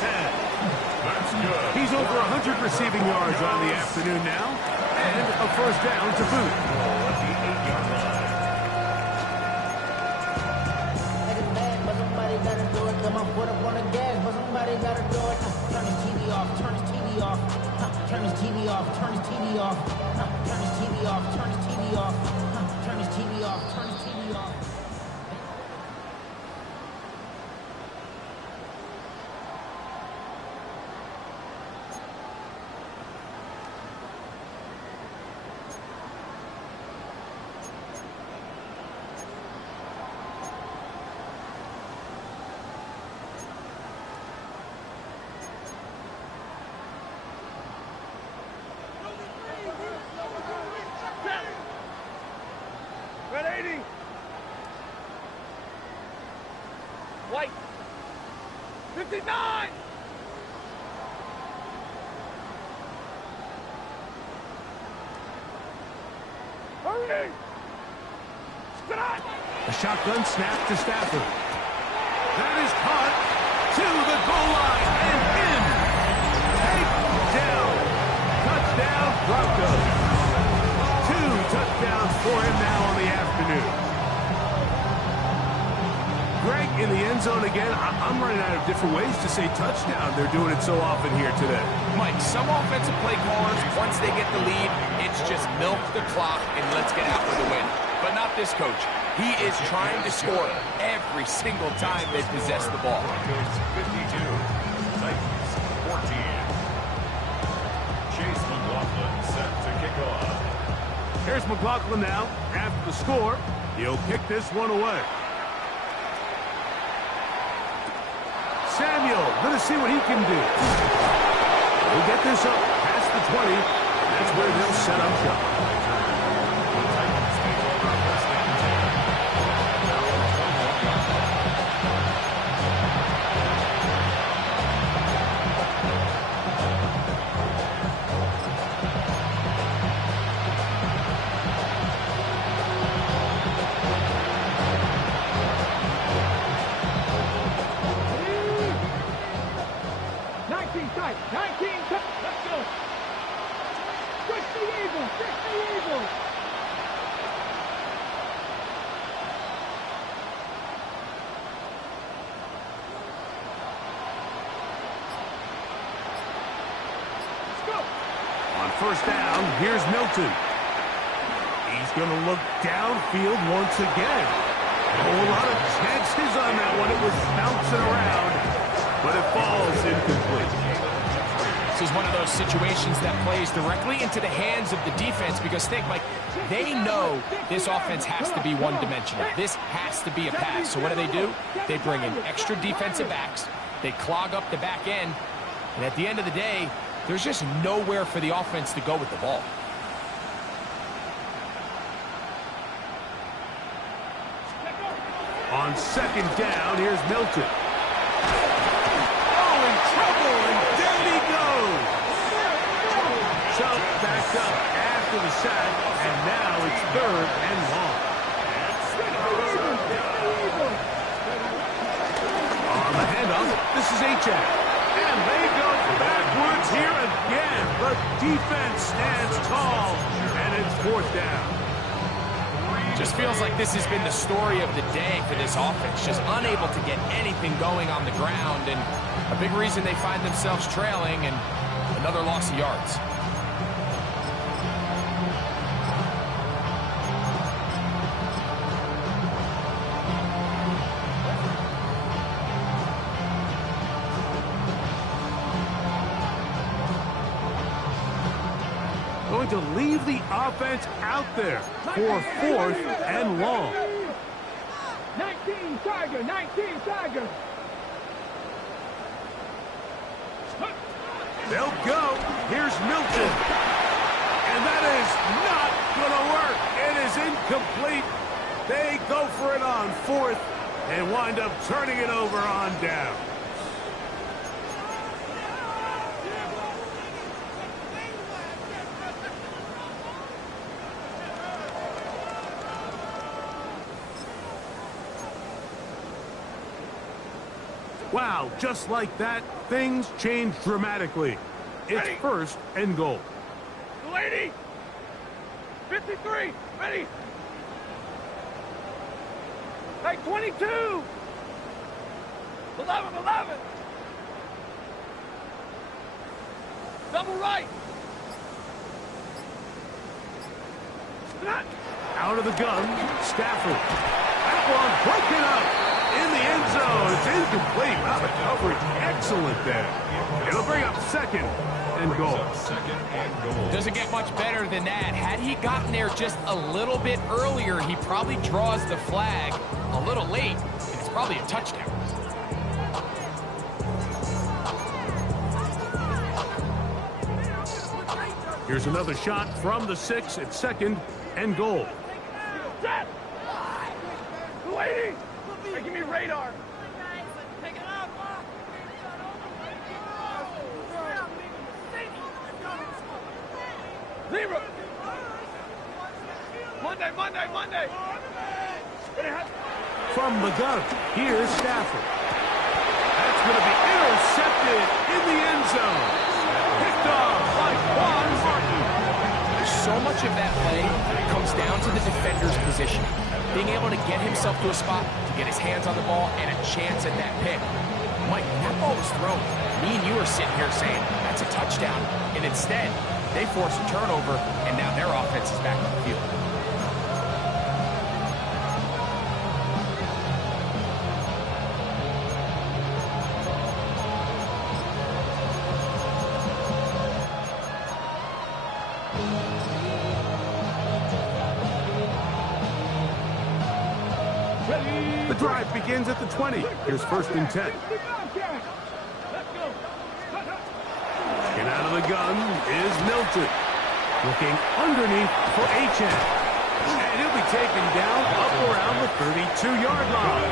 That's good. He's over 100 receiving yards on the afternoon now. And a first down to boot. Come on, put up on the gas, but somebody gotta do it. Turn his TV off, turn his TV off. Turn his TV off, turn his TV off. Turn his TV off, turn his TV off. Turn his TV off, turn his TV off. 59! Hurry! Stop! A shotgun snap to Stafford. That is caught to the goal line and in. Takedown. Touchdown, Broncos. 2 touchdowns for him now on the afternoon. Greg in the end zone again. I'm running out of different ways to say touchdown. They're doing it so often here today. Mike, some offensive play callers, once they get the lead, it's just milk the clock and let's get out with a win. But not this coach. He is trying to score every single time they possess the ball. Broncos 52, Titans 14. Chase McLaughlin set to kick off. Here's McLaughlin now. After the score, he'll kick this one away. Samuel, going to see what he can do. He'll get this up past the 20. That's where they'll set up shop. First down, here's Milton. He's going to look downfield once again. A whole lot of chances on that one. It was bouncing around, but it falls incomplete. This is one of those situations that plays directly into the hands of the defense because think, Mike, they know this offense has to be one-dimensional. This has to be a pass. So what do? They bring in extra defensive backs. They clog up the back end. And at the end of the day, there's just nowhere for the offense to go with the ball. On second down, here's Milton. Oh, in trouble, and down he goes. So, backed up after the sack, and now it's 3rd and long. On the handoff, this is Achane. And they go backwards here again. The defense stands tall, and it's 4th down. Just feels like this has been the story of the day for this offense. Just unable to get anything going on the ground, and a big reason they find themselves trailing and another loss of yards. Going to leave the offense out there for 4th and long. 19 Tiger, 19 Tiger. They'll go. Here's Milton. And that is not going to work. It is incomplete. They go for it on 4th and wind up turning it over on down. Wow, just like that, things change dramatically. It's 1st and goal. Lady! 53! Ready! Hey, 22! 11! Double right! Out of the gun, Stafford. That one broken up in the end zone. It's incomplete. Wow, the coverage excellent there. It'll bring up 2nd and goal. Doesn't get much better than that. Had he gotten there just a little bit earlier, he probably draws the flag a little late, and it's probably a touchdown. Here's another shot from the 6 at 2nd and goal. Set! Lady! Hey, give me radar. Monday. From the gun, here's Stafford. That's going to be intercepted in the end zone. Picked off by Quan Martin. So much of that play comes down to the defender's position. Being able to get himself to a spot, to get his hands on the ball, and a chance at that pick. Mike, when that ball was thrown, me and you are sitting here saying, that's a touchdown. And instead, they force a turnover, and now their offense is back on the field. The drive begins at the 20. Here's 1st and 10. And out of the gun is Milton. Looking underneath for Achane. And he'll be taken down up around the 32-yard line.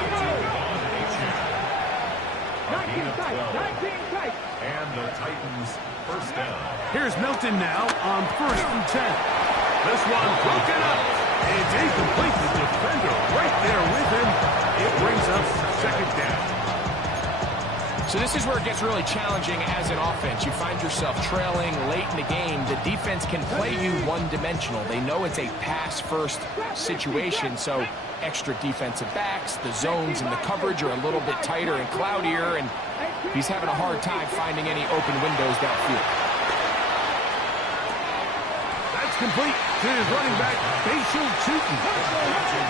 19 tight. And the Titans first down. Here's Milton now on 1st and 10. This one broken up. It's incomplete. The defender right there with him. It brings up 2nd down. So this is where it gets really challenging as an offense. You find yourself trailing late in the game. The defense can play you one-dimensional. They know it's a pass-first situation, so extra defensive backs, the zones and the coverage are a little bit tighter and cloudier, and he's having a hard time finding any open windows downfield. That's complete to his running back, Bashal Chutin.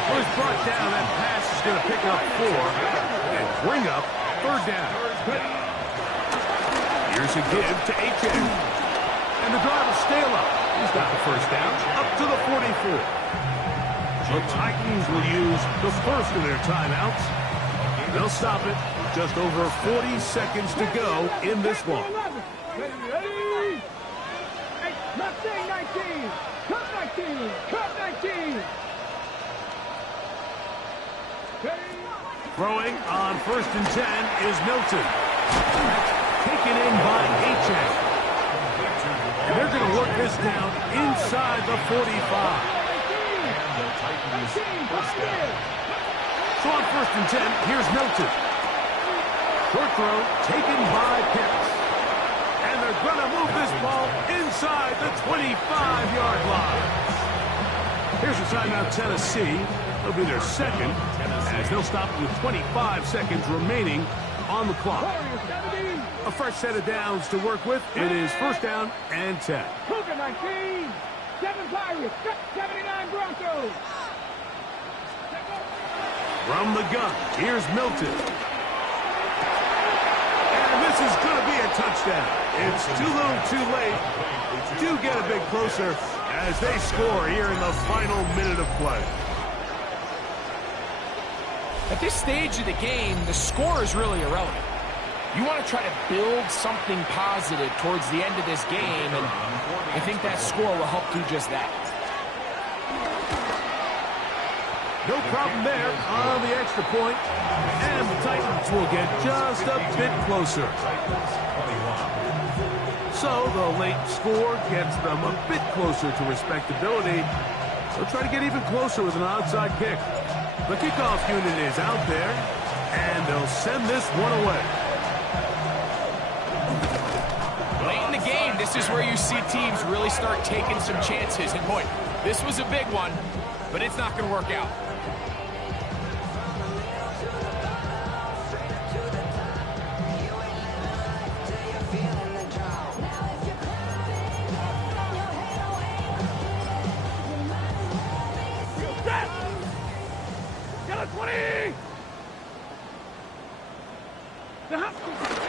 Was brought down. That pass is going to pick up 4 and bring up 3rd down. Here's a give to Achane. And the drive will stay alive. He's got the 1st down up to the 44. The Titans will use the first of their timeouts. They'll stop it. Just over 40 seconds to go in this one. Ready? Mustang 19. Cut 19. Cut 19. Throwing on 1st and 10 is Milton. Taken in by Achane. And they're going to work this down inside the 45. And the Titans first down. So on 1st and 10, here's Milton. Short throw taken by Pitts. And they're going to move this ball inside the 25-yard line. Here's a timeout, Tennessee. It'll be their 2nd, as they'll stop with 25 seconds remaining on the clock. A fresh set of downs to work with. It is 1st down and 10. Cougar 19. 7 Pirates. 79 Broncos. From the gun, here's Milton. And this is going to be a touchdown. It's too little too late. Do get a bit closer as they score here in the final minute of play. At this stage of the game, the score is really irrelevant. You want to try to build something positive towards the end of this game, and I think that score will help do just that. No problem there on the extra point, and the Titans will get just a bit closer. So the late score gets them a bit closer to respectability. They'll try to get even closer with an onside kick. The kickoff unit is out there, and they'll send this one away. Late in the game, this is where you see teams really start taking some chances. And boy, this was a big one, but it's not going to work out.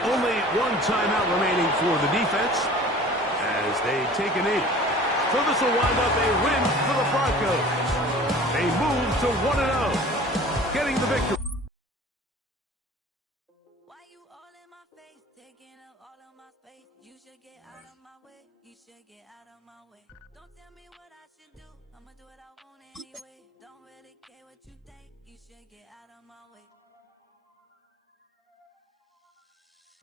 Only one timeout remaining for the defense as they take a knee. So this will wind up a win for the Broncos. They move to 1-0, getting the victory. Why you all in my face, taking up all of my space? You should get out of my way. You should get out of my way. Don't tell me what I should do. I'ma do what I want anyway. Don't really care what you think. You should get out of my way.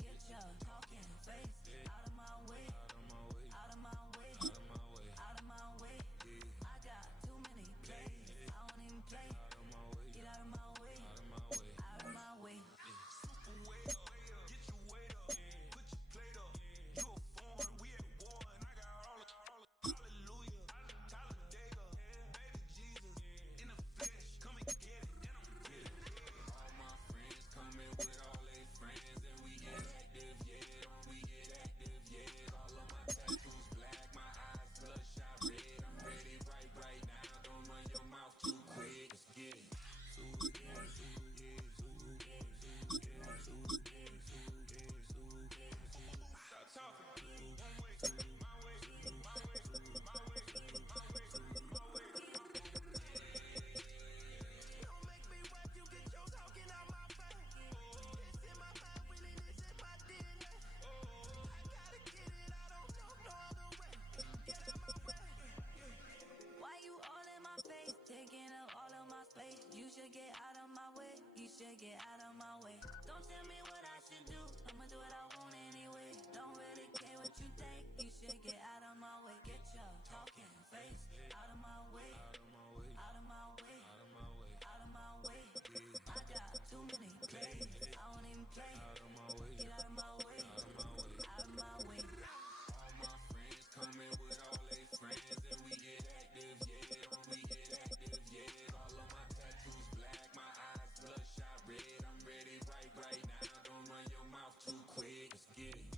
Get your talking face out of my way. Out of my way. Out of my way. I got too many plays. too many plays. I don't even play. Out of my way. Get out of my way. Out of my way. Out of my way. All my friends coming with all their friends, and we get active, yeah. We get active, yeah. All of my tattoos black, my eyes bloodshot red. I'm ready right now. Don't run your mouth too quick. Let's get it.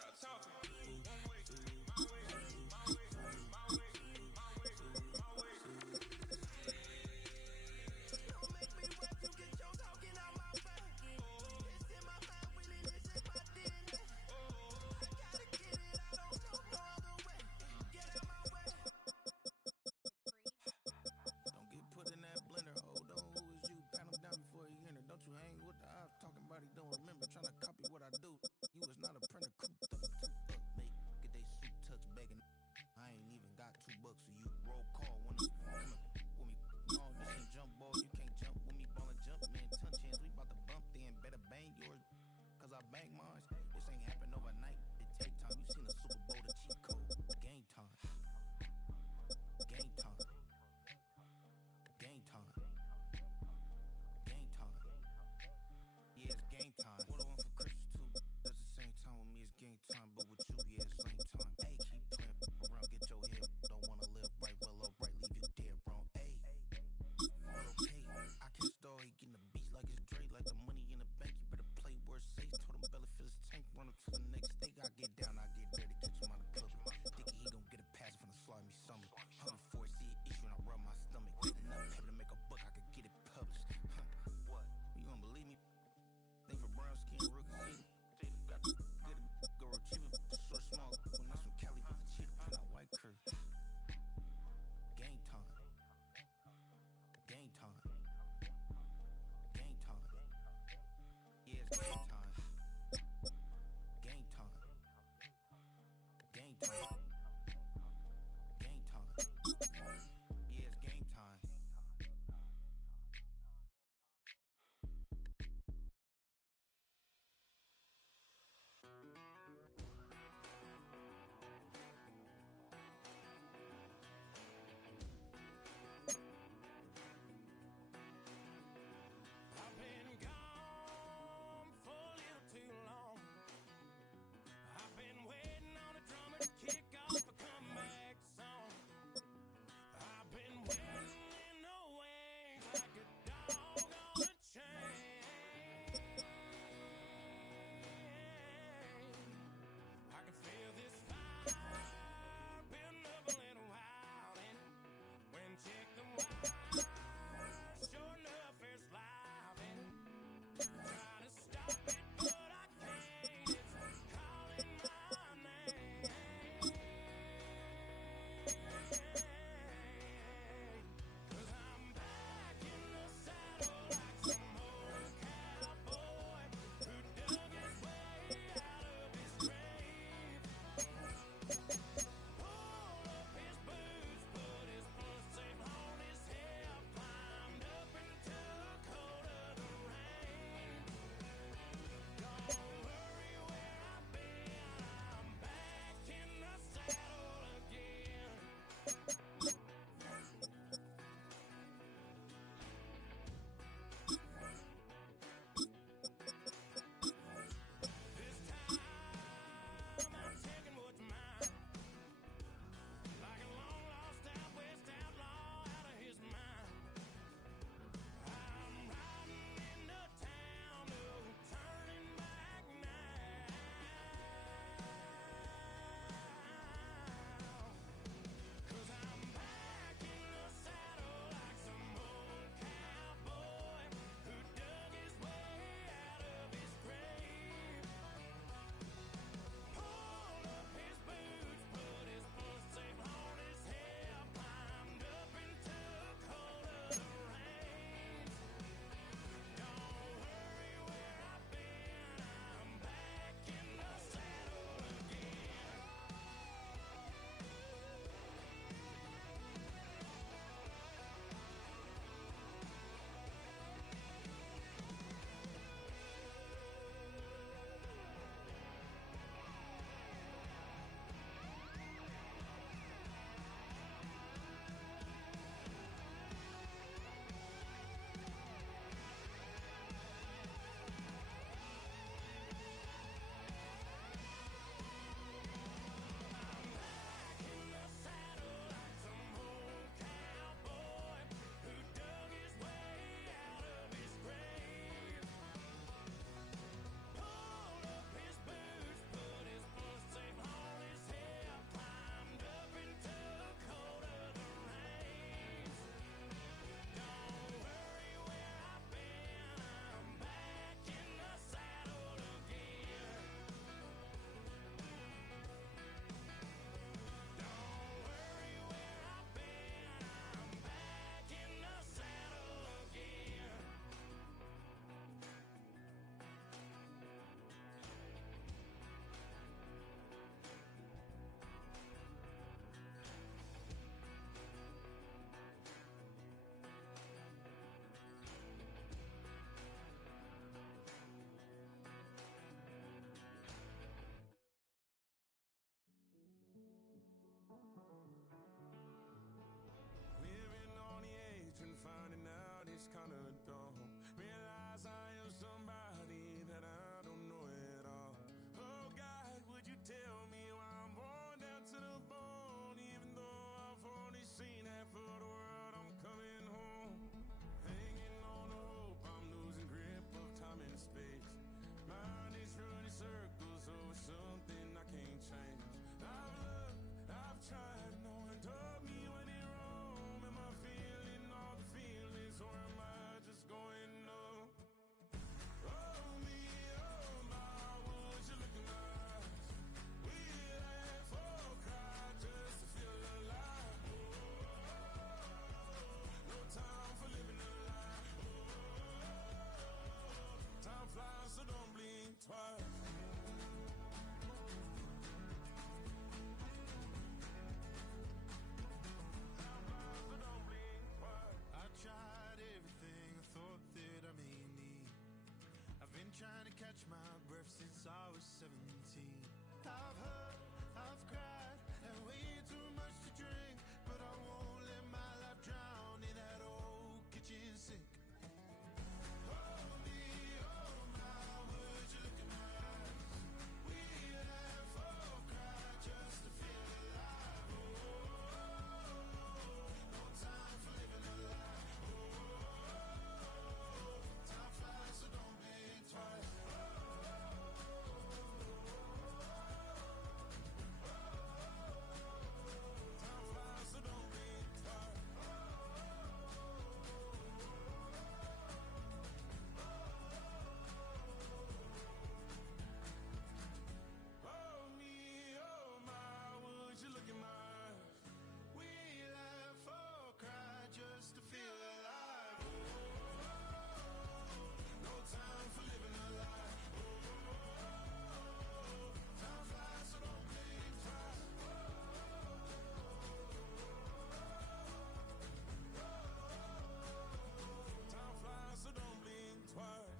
Stop talking. One way, my way, my way, my way, my way, my way. Don't make me rush to get your talking out my face. It's in my mind, really, this is my DNA. I gotta get it, I don't know no other way. Get out my way. Don't get put in that blender. Hold on, who is you? Pat him down before he enter. Don't you hang with the ops talking about he don't remember. Trying to copy what I do. You is not a printer. Cooped up, make get they suit touch begging. I ain't even got $2 for you. Roll call when it's with me. No, this ain't jump ball. You can't jump with me. Ballin' jump, man. Ton chance. We bout to bump then. Better bang yours. Cause I bang mine. This ain't happen overnight. It take time. You seen a Super Bowl, the cheat code. Game time. Game time. Game time. Game time. Yeah, it's game time. What I want for Christmas too. At the same time with me, it's game time. But with you, yeah, it's same time. Hey, keep playing around, get your head. Don't wanna live right, well, alright, leave you dead wrong. Hey, all okay. I can stall, he getting the beats like it's Dre, like the money in the bank. You better play where it's safe. Told him belly fill his tank, run him to the next stage. I get down, I get there to catch him on the public. Thinking he gon' get a pass from the slide me summer. Hungry for it, see an issue and I rub my stomach. Enough paper to make a book, I could get it published. What? You gonna believe me? Think for brown skin, rookie season. Got the good go retrieve it, short small. When that's from Cali with the cheetah print out white curve. Game time. Game time. Game time. Yeah, it's game time. Game time. been trying to catch my breath since I was 17. I've hurt, I've cried, and way too much to drink, but I won't let my life drown in that old kitchen sink. Hold me, oh my, would you look in my eyes? We laugh or cry just to feel alive. Oh, no time for living a lie. Oh, time flies, so don't blink twice. Time flies, so don't blink twice. Oh me, oh my, would you look in my eyes? We laugh or cry just to feel alive. Oh, no time for living a lie. Oh, time flies, so don't blink twice. Time flies, so don't blink twice.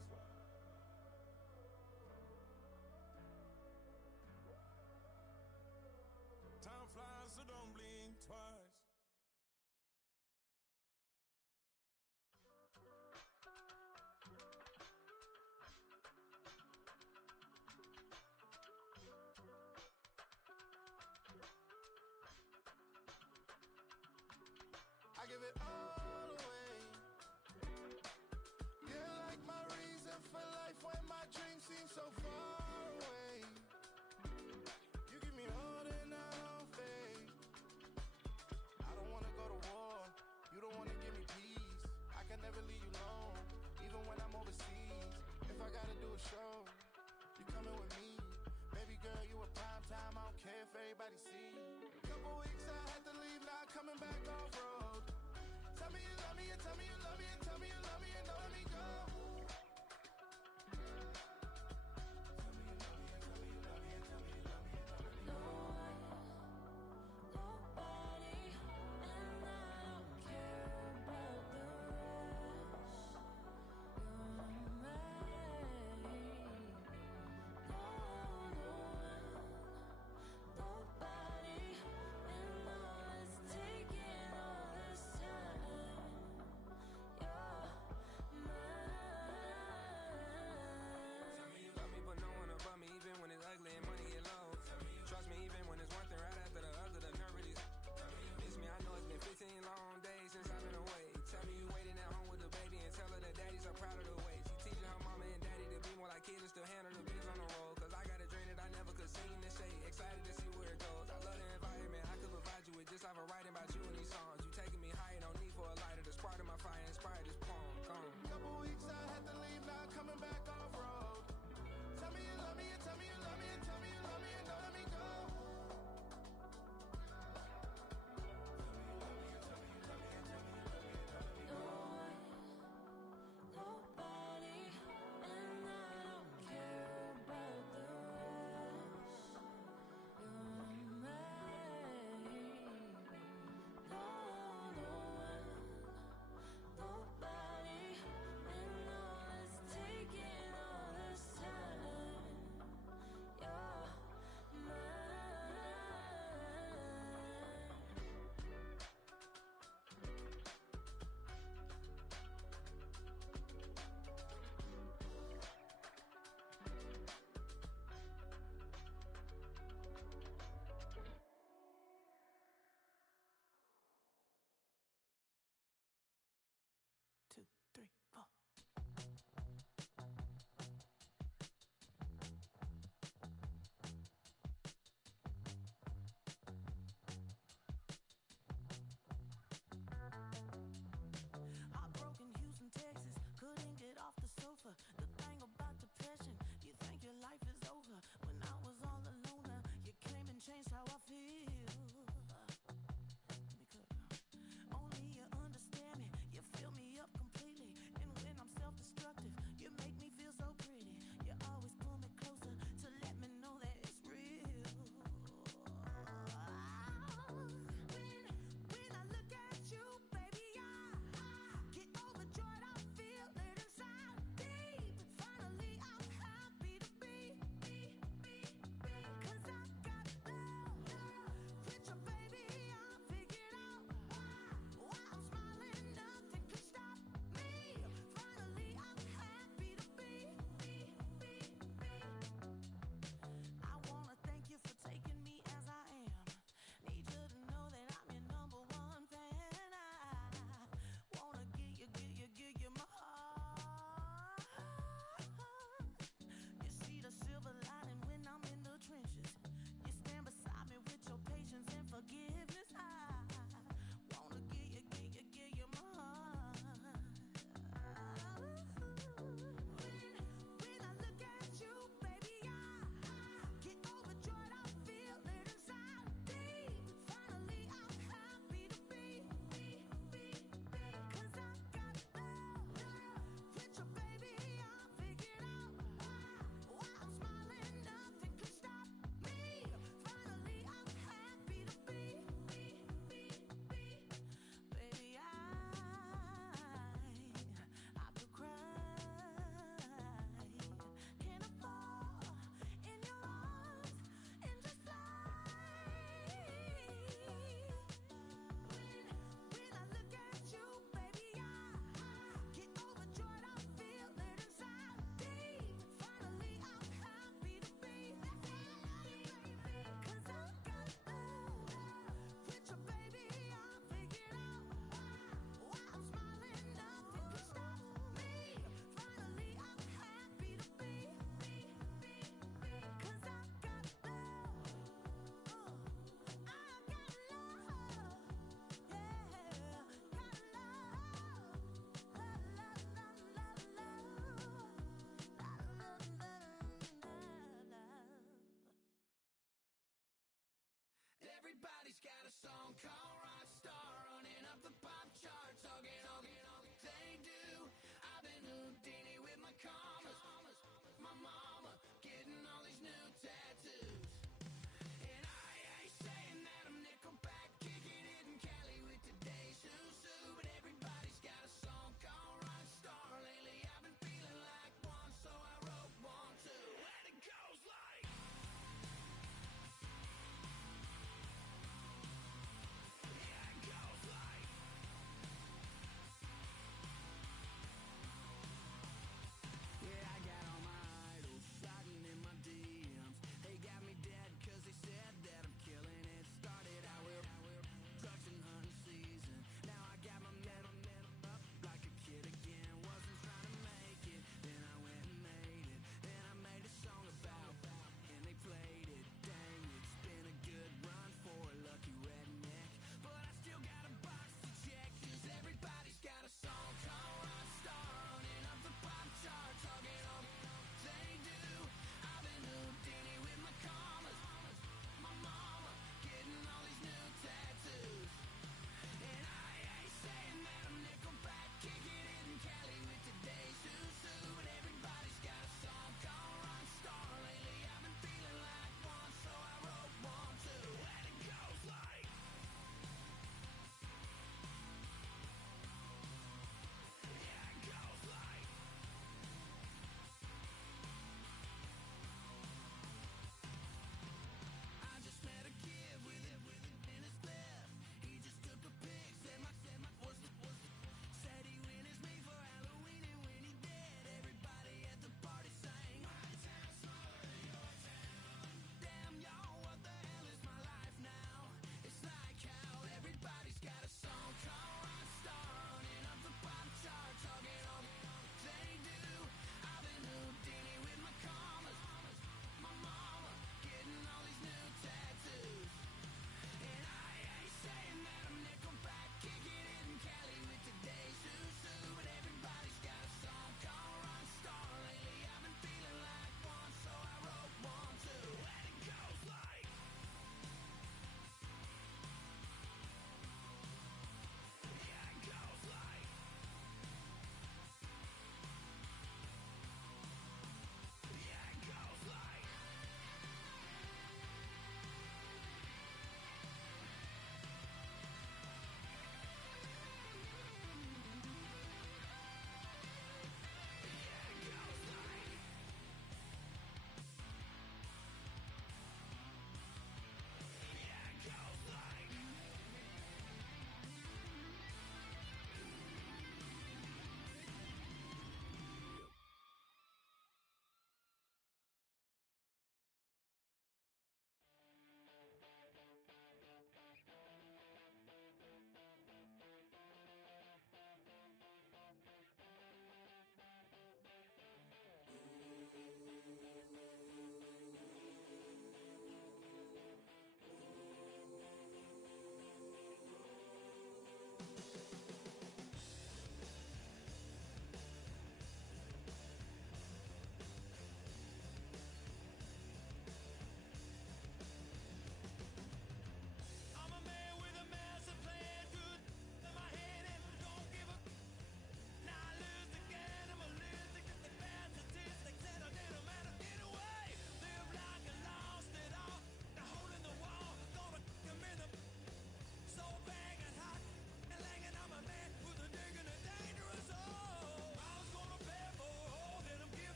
Time flies, so don't blink twice. I give it all away. You're like my reason for life when my dreams seem so far away. You give me more than I don't fake. I don't wanna go to war. You don't wanna give me peace. I can never leave you alone, even when I'm overseas. If I gotta do a show, you coming with me. Baby girl, you a prime time. I don't care if everybody see. Couple weeks I had to leave, now coming back off road. Tell me you love me, and tell me you love me, and tell me you love me, and don't let me go. Tell me you love me, and tell me you love me, and tell me you love me, and don't let me go. Nobody, and I don't care about the rest. You're mine. No one, nobody, and all is taking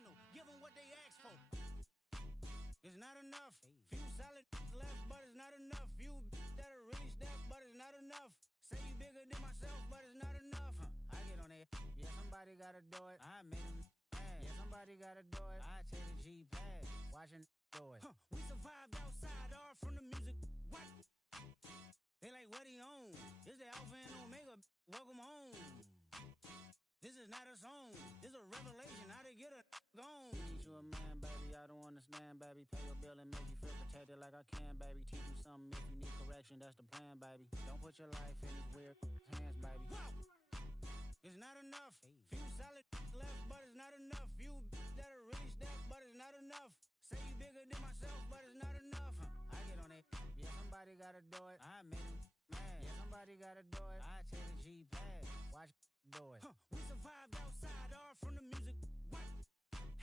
professional. Give them what they ask for. It's not enough. Few solid left, but it's not enough. Few that are really step, but it's not enough. Say you bigger than myself, but it's not enough. I get on it. Yeah, somebody gotta do it. I made him mad. Yeah, somebody gotta do it. I take the G-pad. Watching do it. We survived outside, all from the music. What? They like, what he on? This the Alpha and Omega. Welcome home. This is not a song. This is a revelation. How to get a gone. Teach you a man, baby. I don't understand, baby. Pay your bill and make you feel protected like I can, baby. Teach you something if you need correction. That's the plan, baby. Don't put your life in these weird hands, baby. Wow. It's not enough. Few solid left, but it's not enough. Few that are really step, but it's not enough. Say you bigger than myself, but it's not enough. I get on it. Yeah, somebody gotta do it. I made him mad. Yeah, somebody gotta do it. I take the G-pad. Watch do it. We survived outside, all from the music. What?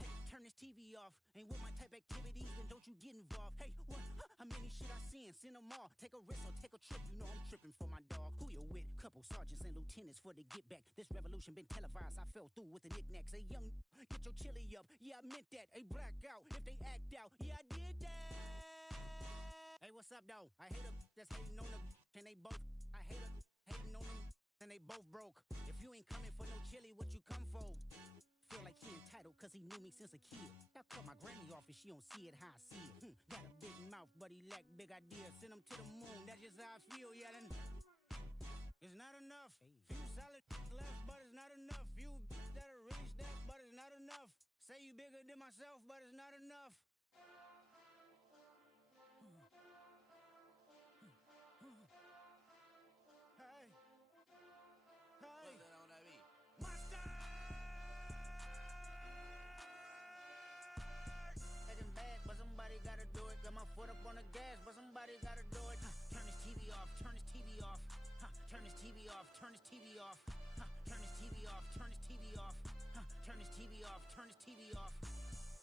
Hey, turn this TV off. Ain't with my type activities, then don't you get involved. Hey, what? How many shit I seen? Send them all. Take a risk or take a trip. You know I'm tripping for my dog. Who you with? Couple sergeants and lieutenants for the get back. This revolution been televised. I fell through with the knickknacks. Hey, young, get your chili up. Yeah, I meant that. Hey, black out if they act out. Yeah, I did that. Hey, what's up, though? I hate them that's hating on them. And they both. I hate them hating on them. And they both broke. If you ain't coming for no chili, what you come for? Feel like he entitled cause he knew me since a kid. I cut my granny off and she don't see it how I see it. Got a big mouth, but he lack big ideas. Send him to the moon, that's just how I feel, yelling. It's not enough. Few solid left, but it's not enough. Few that are really step, but it's not enough. Say you bigger than myself, but it's not enough. Hey. Hey. Monster! Getting bad, but somebody gotta do it. Got my foot up on the gas, but somebody gotta do it. Turn this TV off, turn this TV off. Turn this TV off, turn this TV off. Turn this TV off, turn this TV off. Turn this TV off, turn this TV off.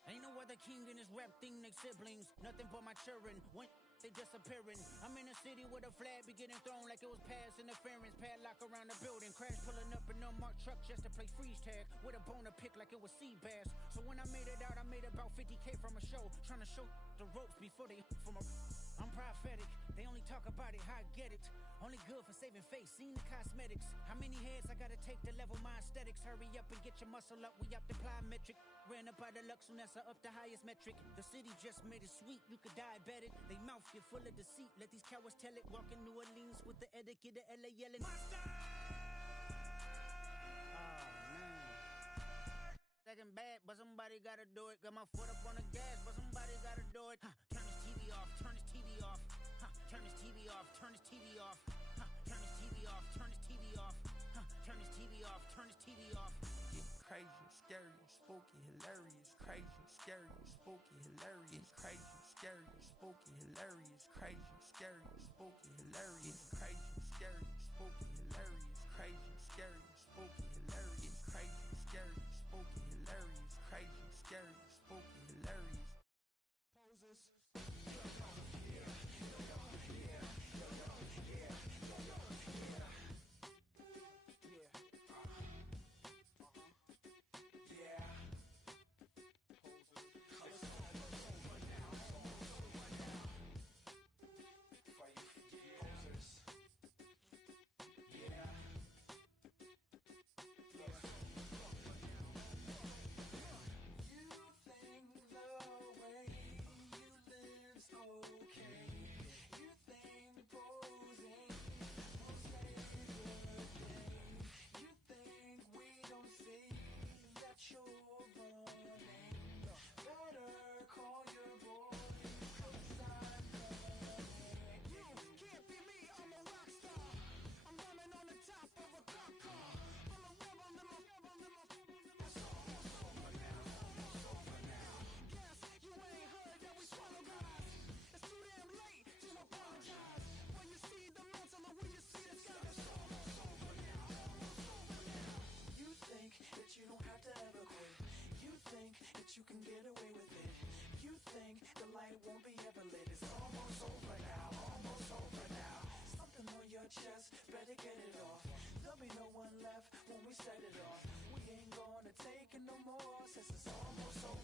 Ain't no other king in this rap thing, they siblings. Nothing but my children. When they disappearing. I'm in a city with a flag be getting thrown like it was pass interference. Padlock around the building. Crash pulling up an unmarked truck just to play freeze tag. With a bone to pick like it was sea bass. So when I made it out, I made about 50K from a show. Trying to show the ropes before they from a... I'm prophetic. They only talk about it, how I get it. Only good for saving face, seen the cosmetics. How many heads I gotta take to level my aesthetics? Hurry up and get your muscle up, we up the plyometric. Ran up out of luck, soon as I up the highest metric. The city just made it sweet, you could diabetic. They mouth get full of deceit, let these cowards tell it. Walk in New Orleans with the etiquette of LA yelling. Monster! Oh, man. Second bad, but somebody gotta do it. Got my foot up on the gas, but somebody gotta do it. Turn this TV off, turn this TV off. Turn this TV off, turn this TV off. Turn this TV off, turn this TV off. Turn this TV off, turn this TV off. Crazy, scary, spooky, hilarious. Crazy, scary, spooky, hilarious. Crazy, scary, spooky, hilarious. Crazy, scary, spooky, hilarious. Crazy, scary, spooky, hilarious. Crazy, scary, spooky, hilarious. Crazy, scary, spooky, hilarious. Crazy, scary, spooky, hilarious. Poses. You don't have to ever quit. You think that you can get away with it. You think the light won't be ever lit. It's almost over now, almost over now. Something on your chest, better get it off. There'll be no one left when we set it off. We ain't gonna take it no more since it's almost over.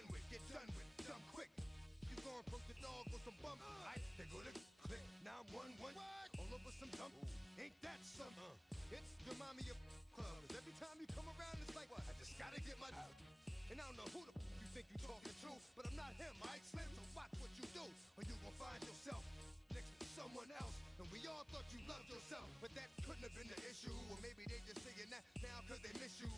run with, get done with, dumb quick. You gon' approach the dog with some bump. They go to click 911. All over some dump. Ain't that something? It's remind me of club. 'Cause every time you come around, it's like, I just gotta get my. And I don't know who the you think you talking to, but I'm not him, right, Slim? So watch what you do, or you gon' find yourself next to someone else. And we all thought you loved yourself, but that couldn't have been the issue. Or maybe they just saying that now 'cause they miss you.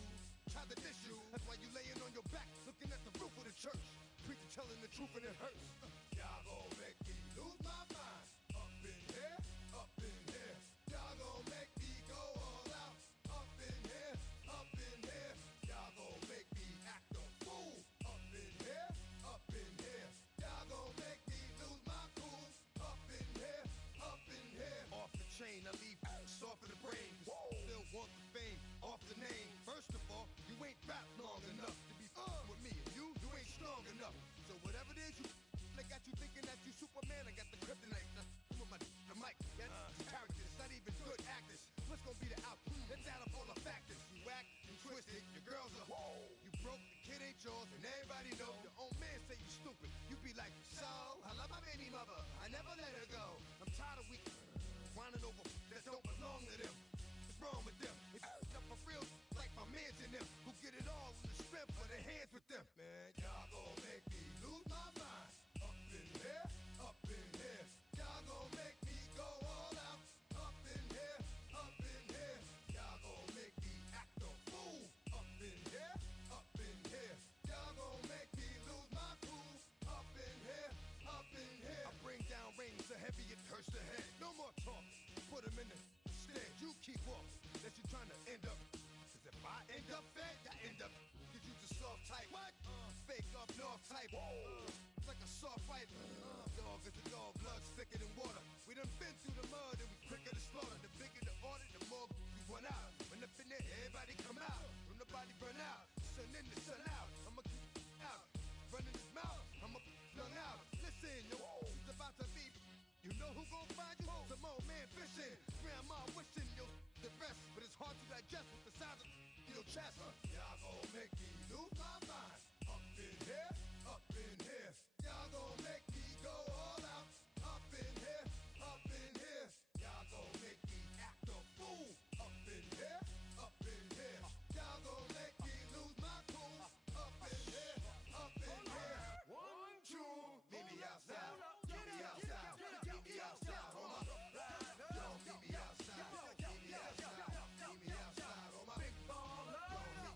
Try to diss you. That's why you laying on your back, looking at the roof of the church. Preacher telling the truth and it hurts. Y'all gon' make me lose my mind. Up in here, up in here. Y'all gon' make me go all out. Up in here, up in here. Y'all gon' make me act a fool. Up in here, up in here. Y'all gon' make me lose my cool. Up in here, up in here. Off the chain, I leave soft in the brain. Still want the fame, off the name. First of all, you ain't rap long enough to be with me. And you ain't strong enough. So whatever it is you they got you thinking that you Superman. I got the kryptonite. With my the mic. That's characters, not even good actors. What's gonna be the outcome? Let's add up all the factors. You whack, you twisted, your girls are you broke, the kid ain't yours, and everybody know. Your own man say you stupid. You be like, so I love my baby mother. I never let her go. I'm tired of weak whining over that don't belong to them. What's wrong with them? It's up for real, like my mans in them, who get it all in the strength of their hands with them. Man, y'all gon' make me lose my mind. Up in here, up in here. Y'all gon' make me go all out. Up in here, up in here. Y'all gon' make me act a fool. Up in here, up in here. Y'all gon' make me lose my cool. Up in here, up in here. I bring down rain so heavy it hurts the head. No more talk, put him in the stand. You keep walking, that you trying to end up. 'Cause if I end up fed, I end up. Cause you just soft type. What? Fake up north type. It's like a soft fight. Dog is a dog, blood thicker than water. We done been through the mud and we quicker to slaughter. The bigger the order, the more we run out. When up in there, everybody come out. When nobody run out, sun in the sun out. I'ma keep out. Running his mouth, I'ma flung out. Listen, yo, it's about to be. You know who gon' find you? Some old man fishing. Grandma wishing you'll the rest. But it's hard to digest with the size of your chest. Y'all gon' make me lose my mind. Up in here, up in here. Y'all gon' make me go all out. Up in here, up in here. Y'all gon' make me act a fool. Up in here, up in here. Y'all gon' make me lose my cool. Up in here, up in here. 1, 2, meet me outside. Meet me outside. Meet me outside. Hold my Don't meet me outside. Meet me outside. Meet me outside. On my big baller. Don't meet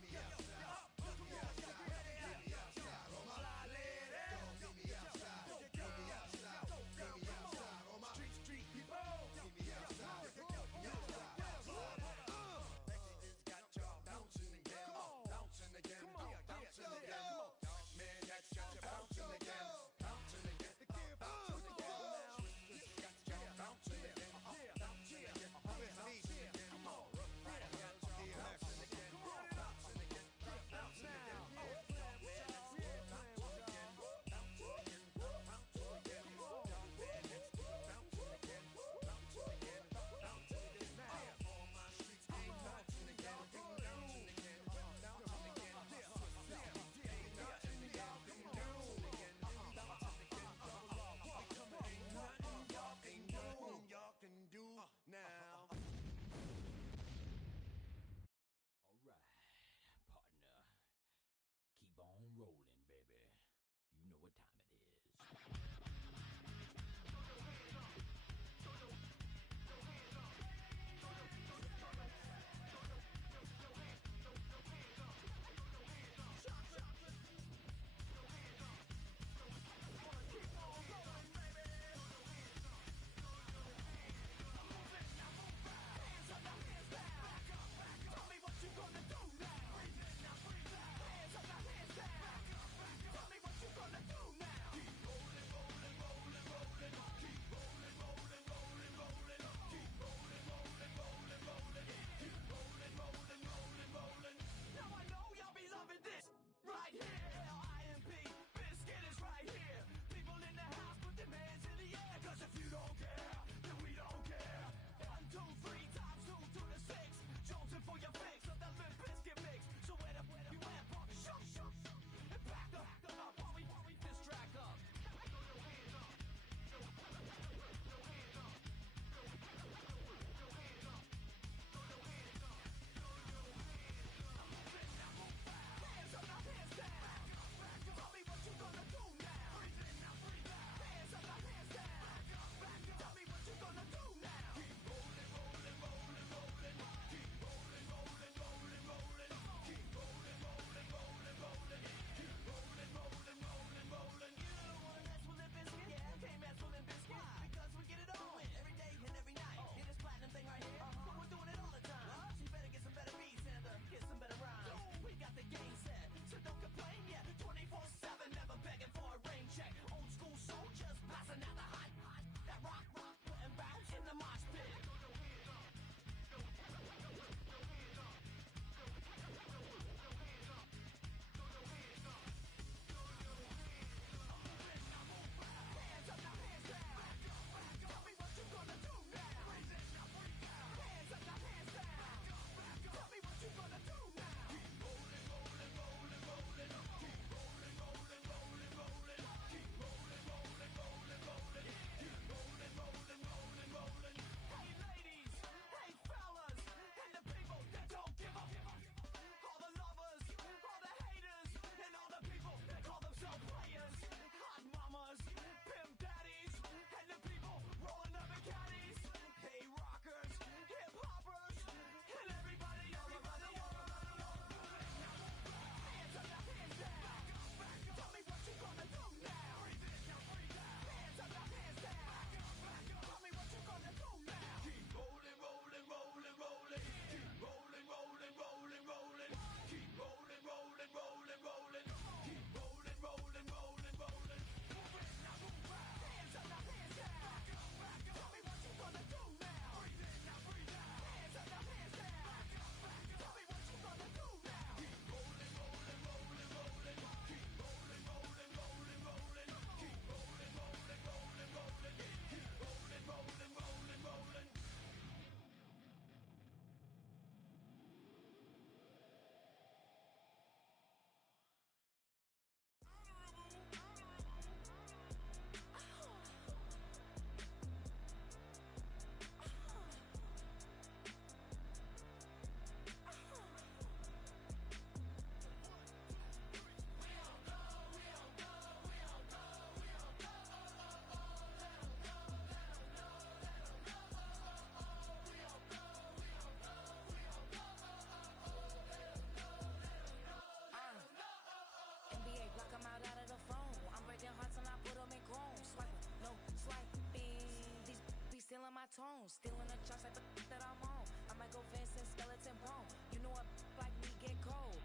tones. Stealing the chops like the that I'm on. I might go Vincent Skeleton Bone. You know a like me get cold.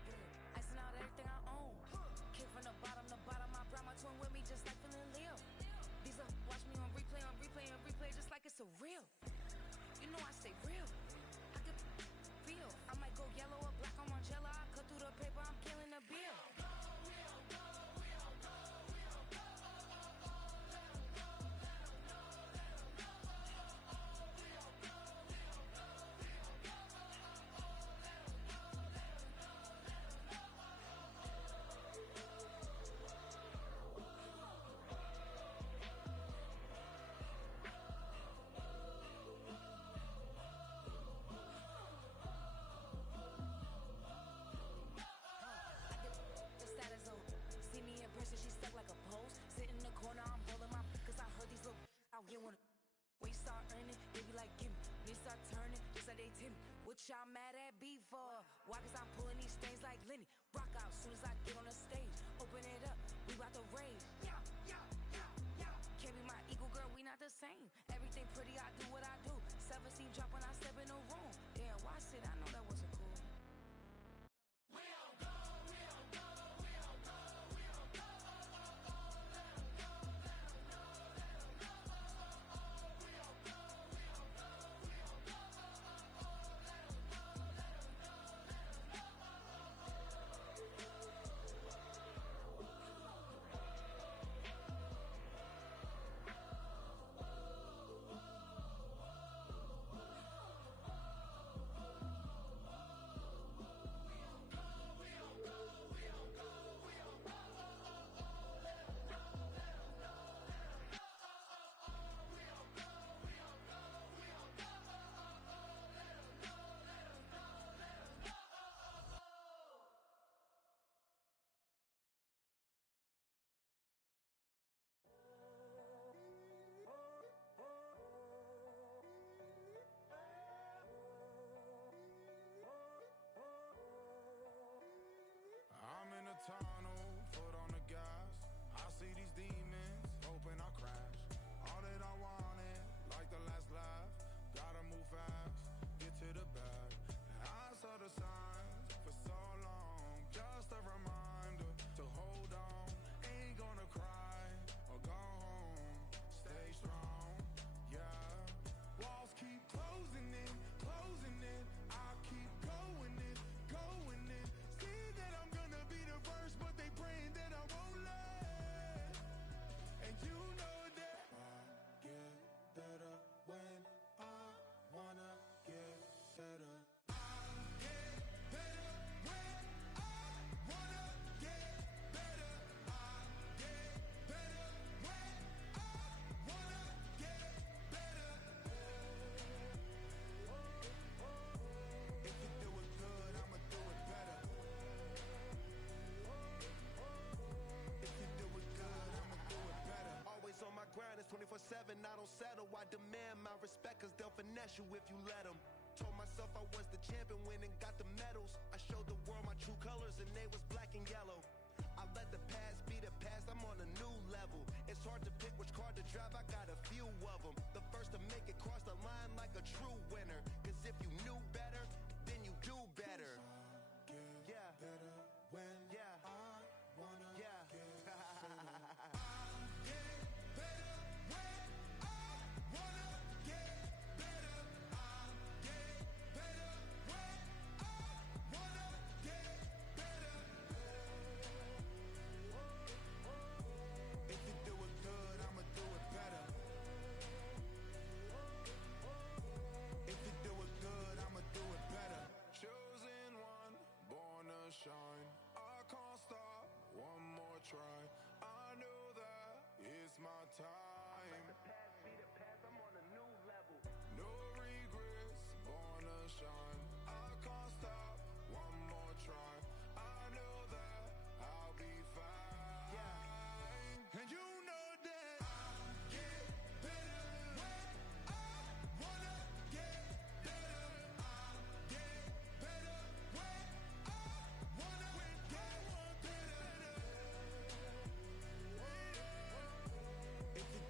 Icing out everything I own. Kick from the bottom to bottom. I brought my twin with me just like feeling Leo. These are watch me on replay, just like it's a real. You know I stay real. I could feel. I might go yellow or black on Margiela. I cut through the paper, I'm killing the bill. She stuck like a post. Sit in the corner, I'm rolling my cause I heard these little out here wanna. When you start earning, they be like, gimme. When you start turning, just like they Timmy. What y'all mad at me for? Why? Cause I'm pulling these stains like Lenny. Rock out soon as I get on the stage. Open it up, we bout to rage. Yeah. Can't be my equal, girl, we not the same. Everything pretty, I do what I do. 17 drop when I step in the room. Yeah, watch it, I know that wasn't cool. I'm in a tunnel, foot on the gas. I see these demons, hoping I crash. All that I wanted, like the last laugh. Gotta move fast, get to the bag. I saw the signs for so long. Just a reminder to hold on. Ain't gonna cry or go home. Stay strong, yeah. Walls keep closing in, closing in. I keep going in, going in. See that I'm gonna be the first, but they praying that I won't let. And you know that I get better when I wanna get better. I get better when I wanna get better. I get better when I wanna get better. If you do it good, I'ma do it better. If you do it good, I'ma do it better. Always on my grind, it's 24/7, I don't settle. I demand my respect, cause they'll finesse you if you let them. Told myself I was the champion, went and got the medals. I showed the world my true colors and they was black and yellow. I let the past be the past, I'm on a new level. It's hard to pick which car to drive, I got a few of them. The first to make it cross the line like a true winner. Cause if you knew better, then you do better. Yeah. Better when I wanna Yeah. get better. I get better when I wanna get better. I get better when I wanna get better. If you do it good, I'ma do it better. If you do it good, I'ma do it better. Chosen one, born to shine. I can't stop, one more try. I know that it's my time. The past be the past, I'm on a new level. No regrets, born to shine. I can't stop, one more try. I know that I'll be fine. Yeah. And you know that I get better when I wanna get better. I get better when I wanna get better. If you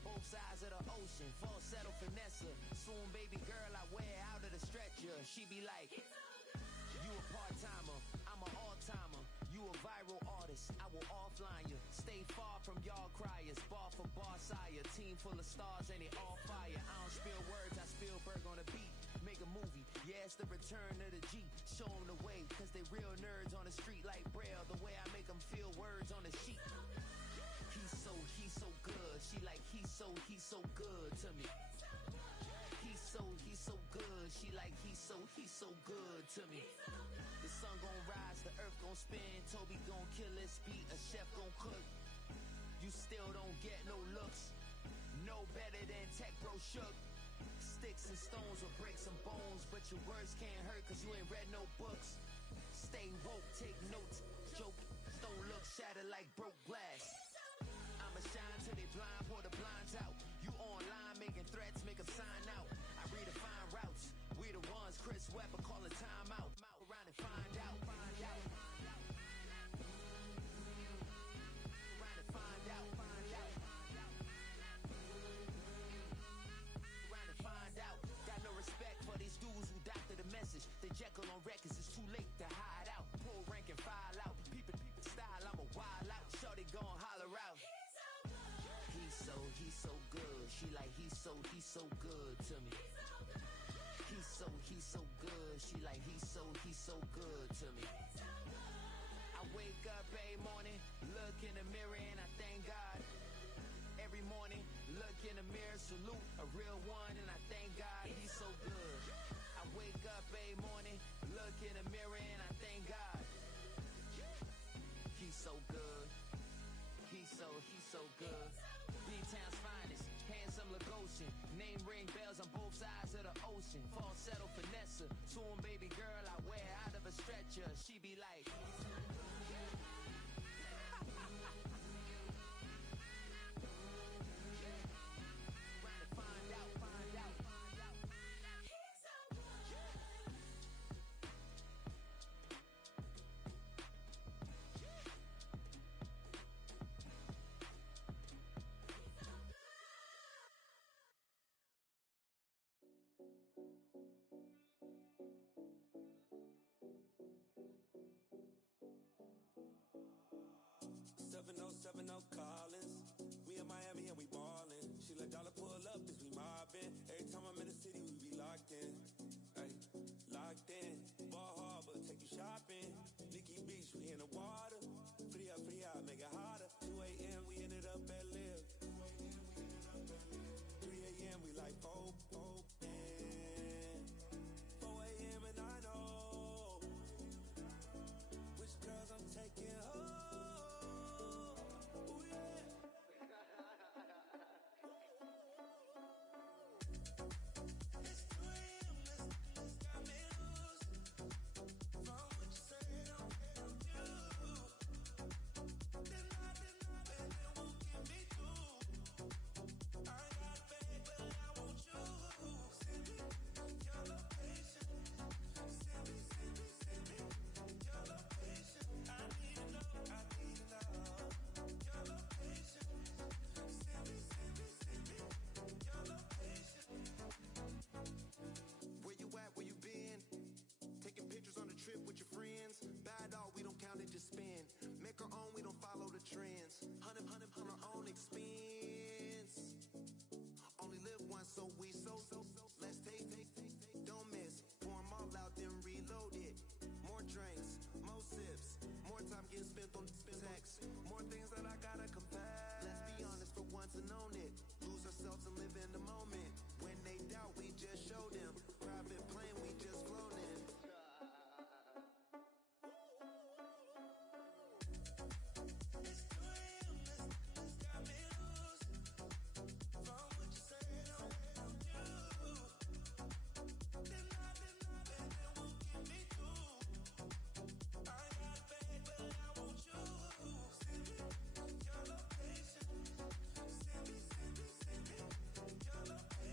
on both sides of the ocean. Falsetto finesse. Soon, baby girl, I wear out of the stretcher. She be like, you a part-timer, I'm an all-timer. You a viral artist, I will offline you. Stay far from y'all criers, bar for bar sire. Team full of stars and they all fire. I don't spill words, I Spielberg on a beat. Make a movie, yeah, it's the return of the G. Show them the way, cause they real nerds on the street like Braille. The way I make them feel words on the sheet. He's so good. She like, he's so good to me. He's so good. She like, he's so good to me. The sun gon' rise, the earth gon' spin. Toby gon' kill this beat, a chef gon' cook. You still don't get no looks. No better than Tech Bro Shook. Sticks and stones will break some bones, but your words can't hurt cause you ain't read no books. Stay woke, take notes, joke. Don't look shattered like broke glass. I'ma shine till they blind, pour the blinds out. You online making threats, make them sign out. I redefine routes. We the ones Chris Webber call a timeout. Around and find out. Around and find out. Around and find out. Got no respect for these dudes who doctor the message. They Jekyll on records, it's too late to hide out. Pull rank and file out. Peep style, I'm a wild out. Shorty gon' holler out. He's so good. She like, he's so good to me. He's so good. She like, he's so good to me. I wake up every morning, look in the mirror and I thank God. Every morning, look in the mirror, salute a real one and I thank God he's so good. I wake up every morning, look in the mirror and I thank God. He's so good. He's so good. B-Town's finest, handsome Lagosian. Name ring bells on both sides of the ocean. Falsetto finesse. Soon, baby girl, I wear out of a stretcher. She be like, Collins. We in Miami and we ballin'. She let dollar pull up, cause we mobbin'. Every time I'm in the city, we be locked in. Ay, locked in. Ball Harbor, take you shopping. Nikki Beach, we in the water. Free up, make it hotter. 2 a.m., we ended up at Live. 3 a.m., we like Pope. 4 a.m. and I know which girls I'm taking home. Spin. Make our own, we don't follow the trends. 100 our own expense. Only live once, so we so. Let's take. Don't miss. Pour 'em all out, then reload it. More drinks, more sips. More time getting spent on text. More things that I gotta confess. Let's be honest for once and own it. Lose ourselves and live in the moment. When they doubt, we just show them. Private plane, we just flown in. Your location.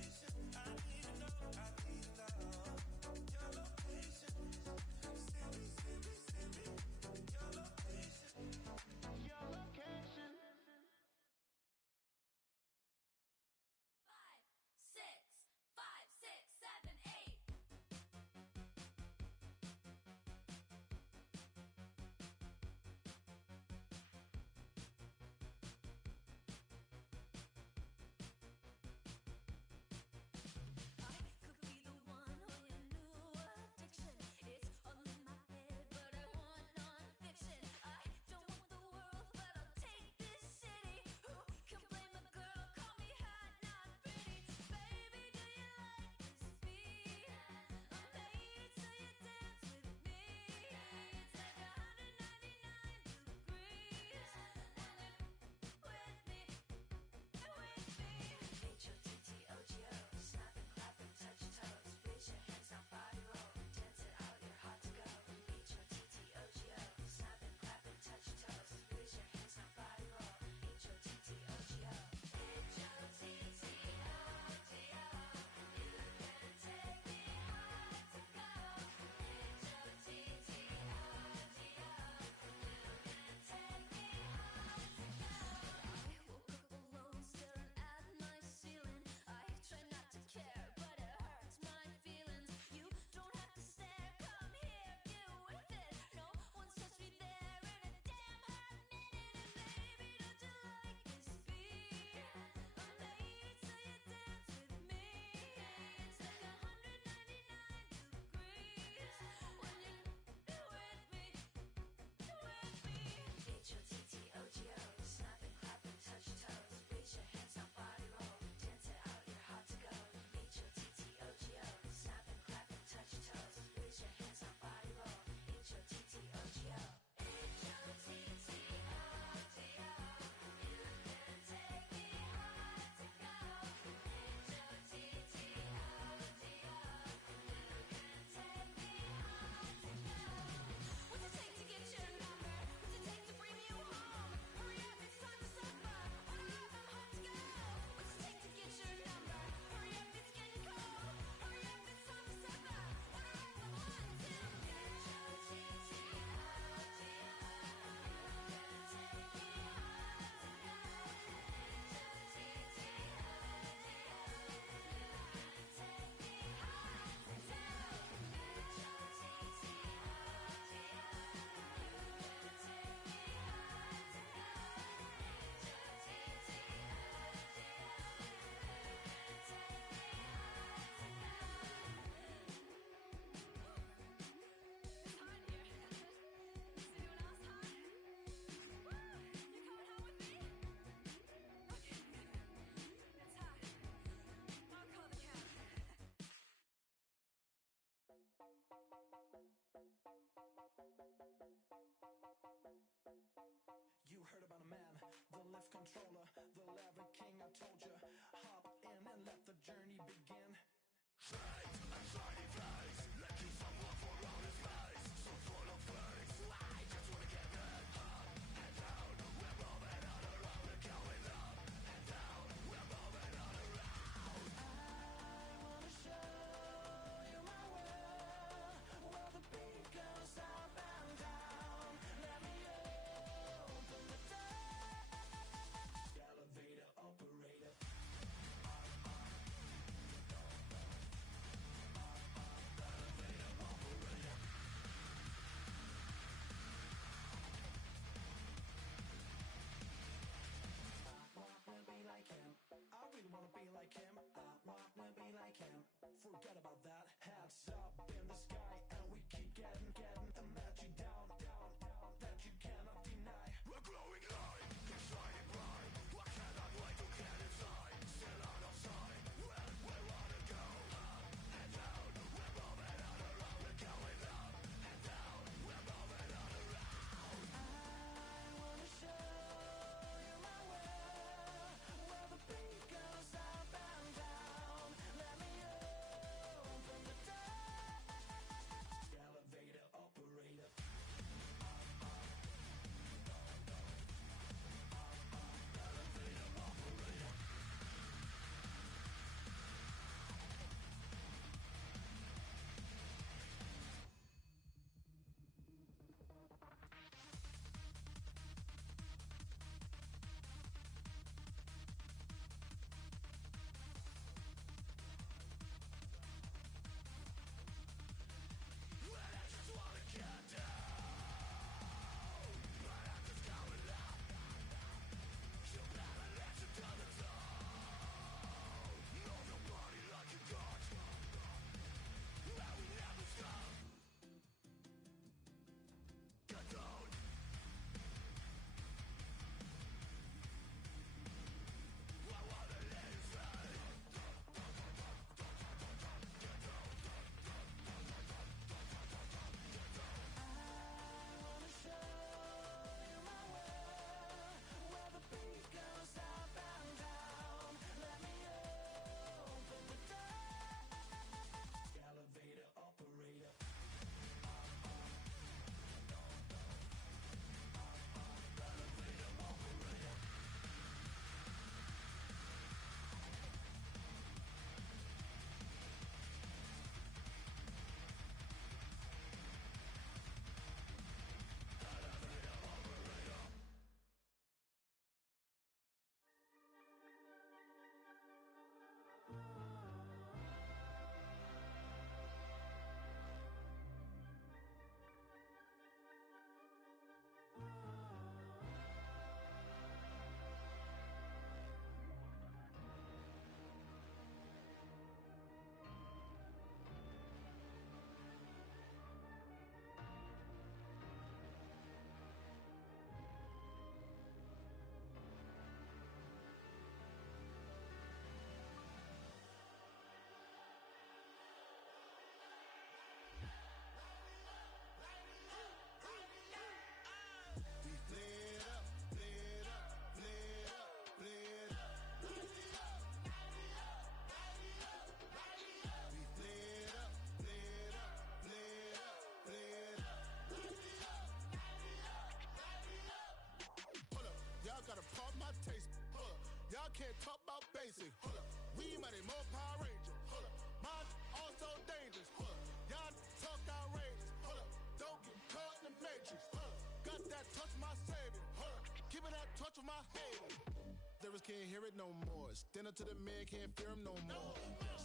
Stand up to the man, can't fear him no more.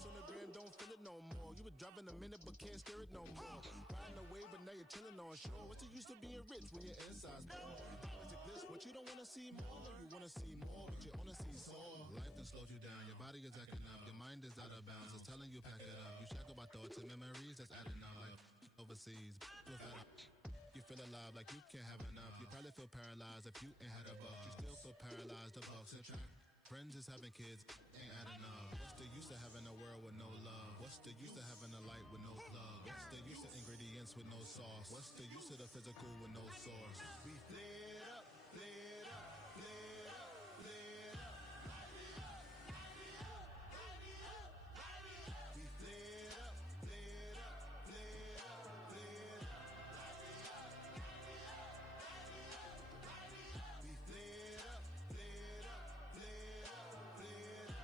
On the gram, don't feel it no more. You were driving a minute, but can't steer it no more. Riding away, but now you're chilling on shore. What's the use of being rich when your inside's poor? Is it this, what you don't wanna see more? No, you wanna see more, but you wanna see sore. Life done slowed you down, your body is acting up, your mind is out of bounds. It's telling you pack it up. You shackle by thoughts and memories that's adding up. Like overseas, you feel alive like you can't have enough. You probably feel paralyzed if you ain't had a buck. You still feel paralyzed, the bucks and track. Friends is having kids, ain't adding up. What's the use of having a world with no love? What's the use of having a light with no plug? What's the use of ingredients with no sauce? What's the use of the physical with no source? We flared up, flared up, flared up, flared up. We flared up, flared up, flared up, flared up. We flared up, flared up, flared up, flared up.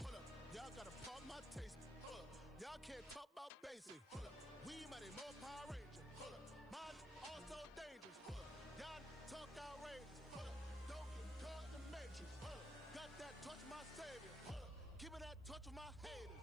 Hold up, y'all gotta pump my taste. Hold up, y'all can't talk about basic. Hold up, we mighty more Power Ranger. Hold up, mine also dangerous. Hold up, y'all talk outrageous. Hold up, don't get caught in the matrix. Hold up, got that touch my savior. Hold up, give me that touch of my haters.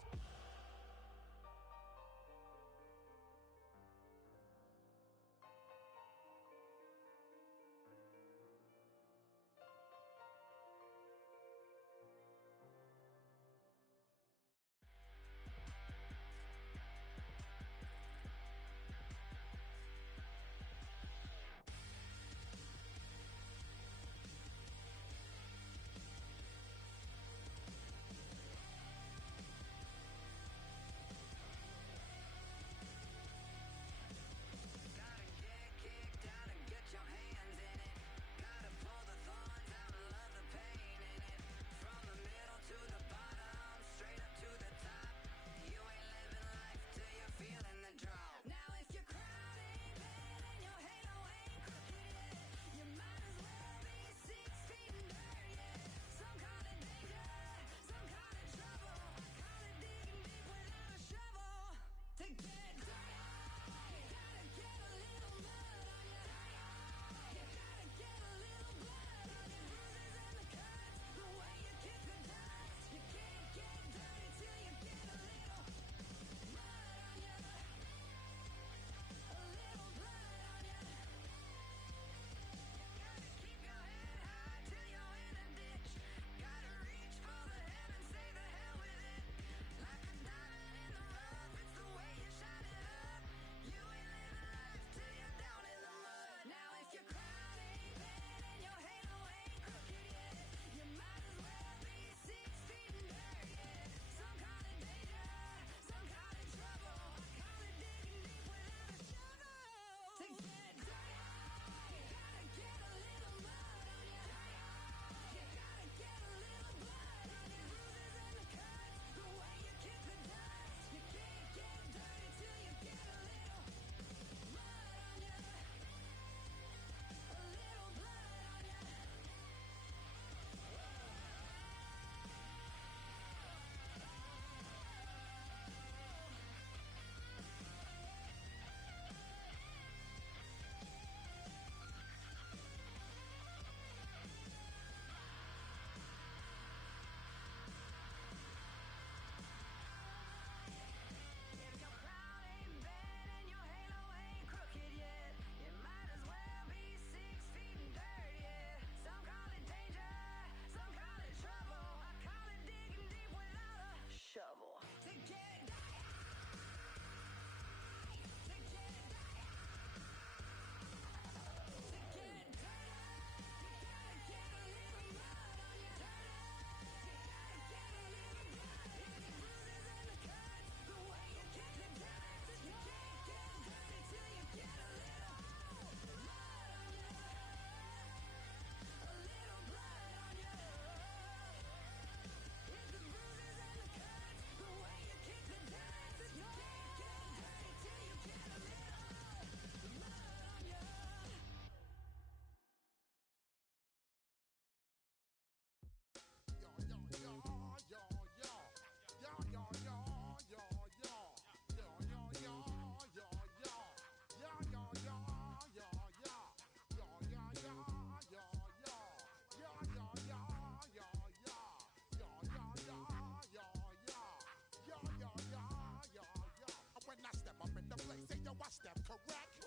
yo, I step correct.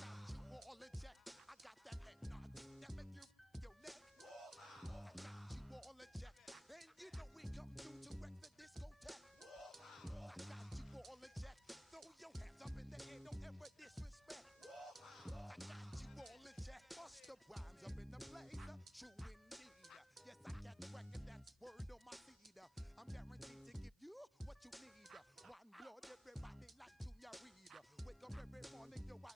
Got you all in check. I got that head nod that make you your neck. I got you all in check. And you know we come through to wreck the discotheque. I got you all in check. Throw your hands up in the air, don't ever disrespect. I got you all in check. Bust the rhymes up in the place. True indeed. Yes, I can reckon that's word on my seed. I'm guaranteed to give you what you need. One blood, everybody like Junior Reed. Wake up every morning, yo, I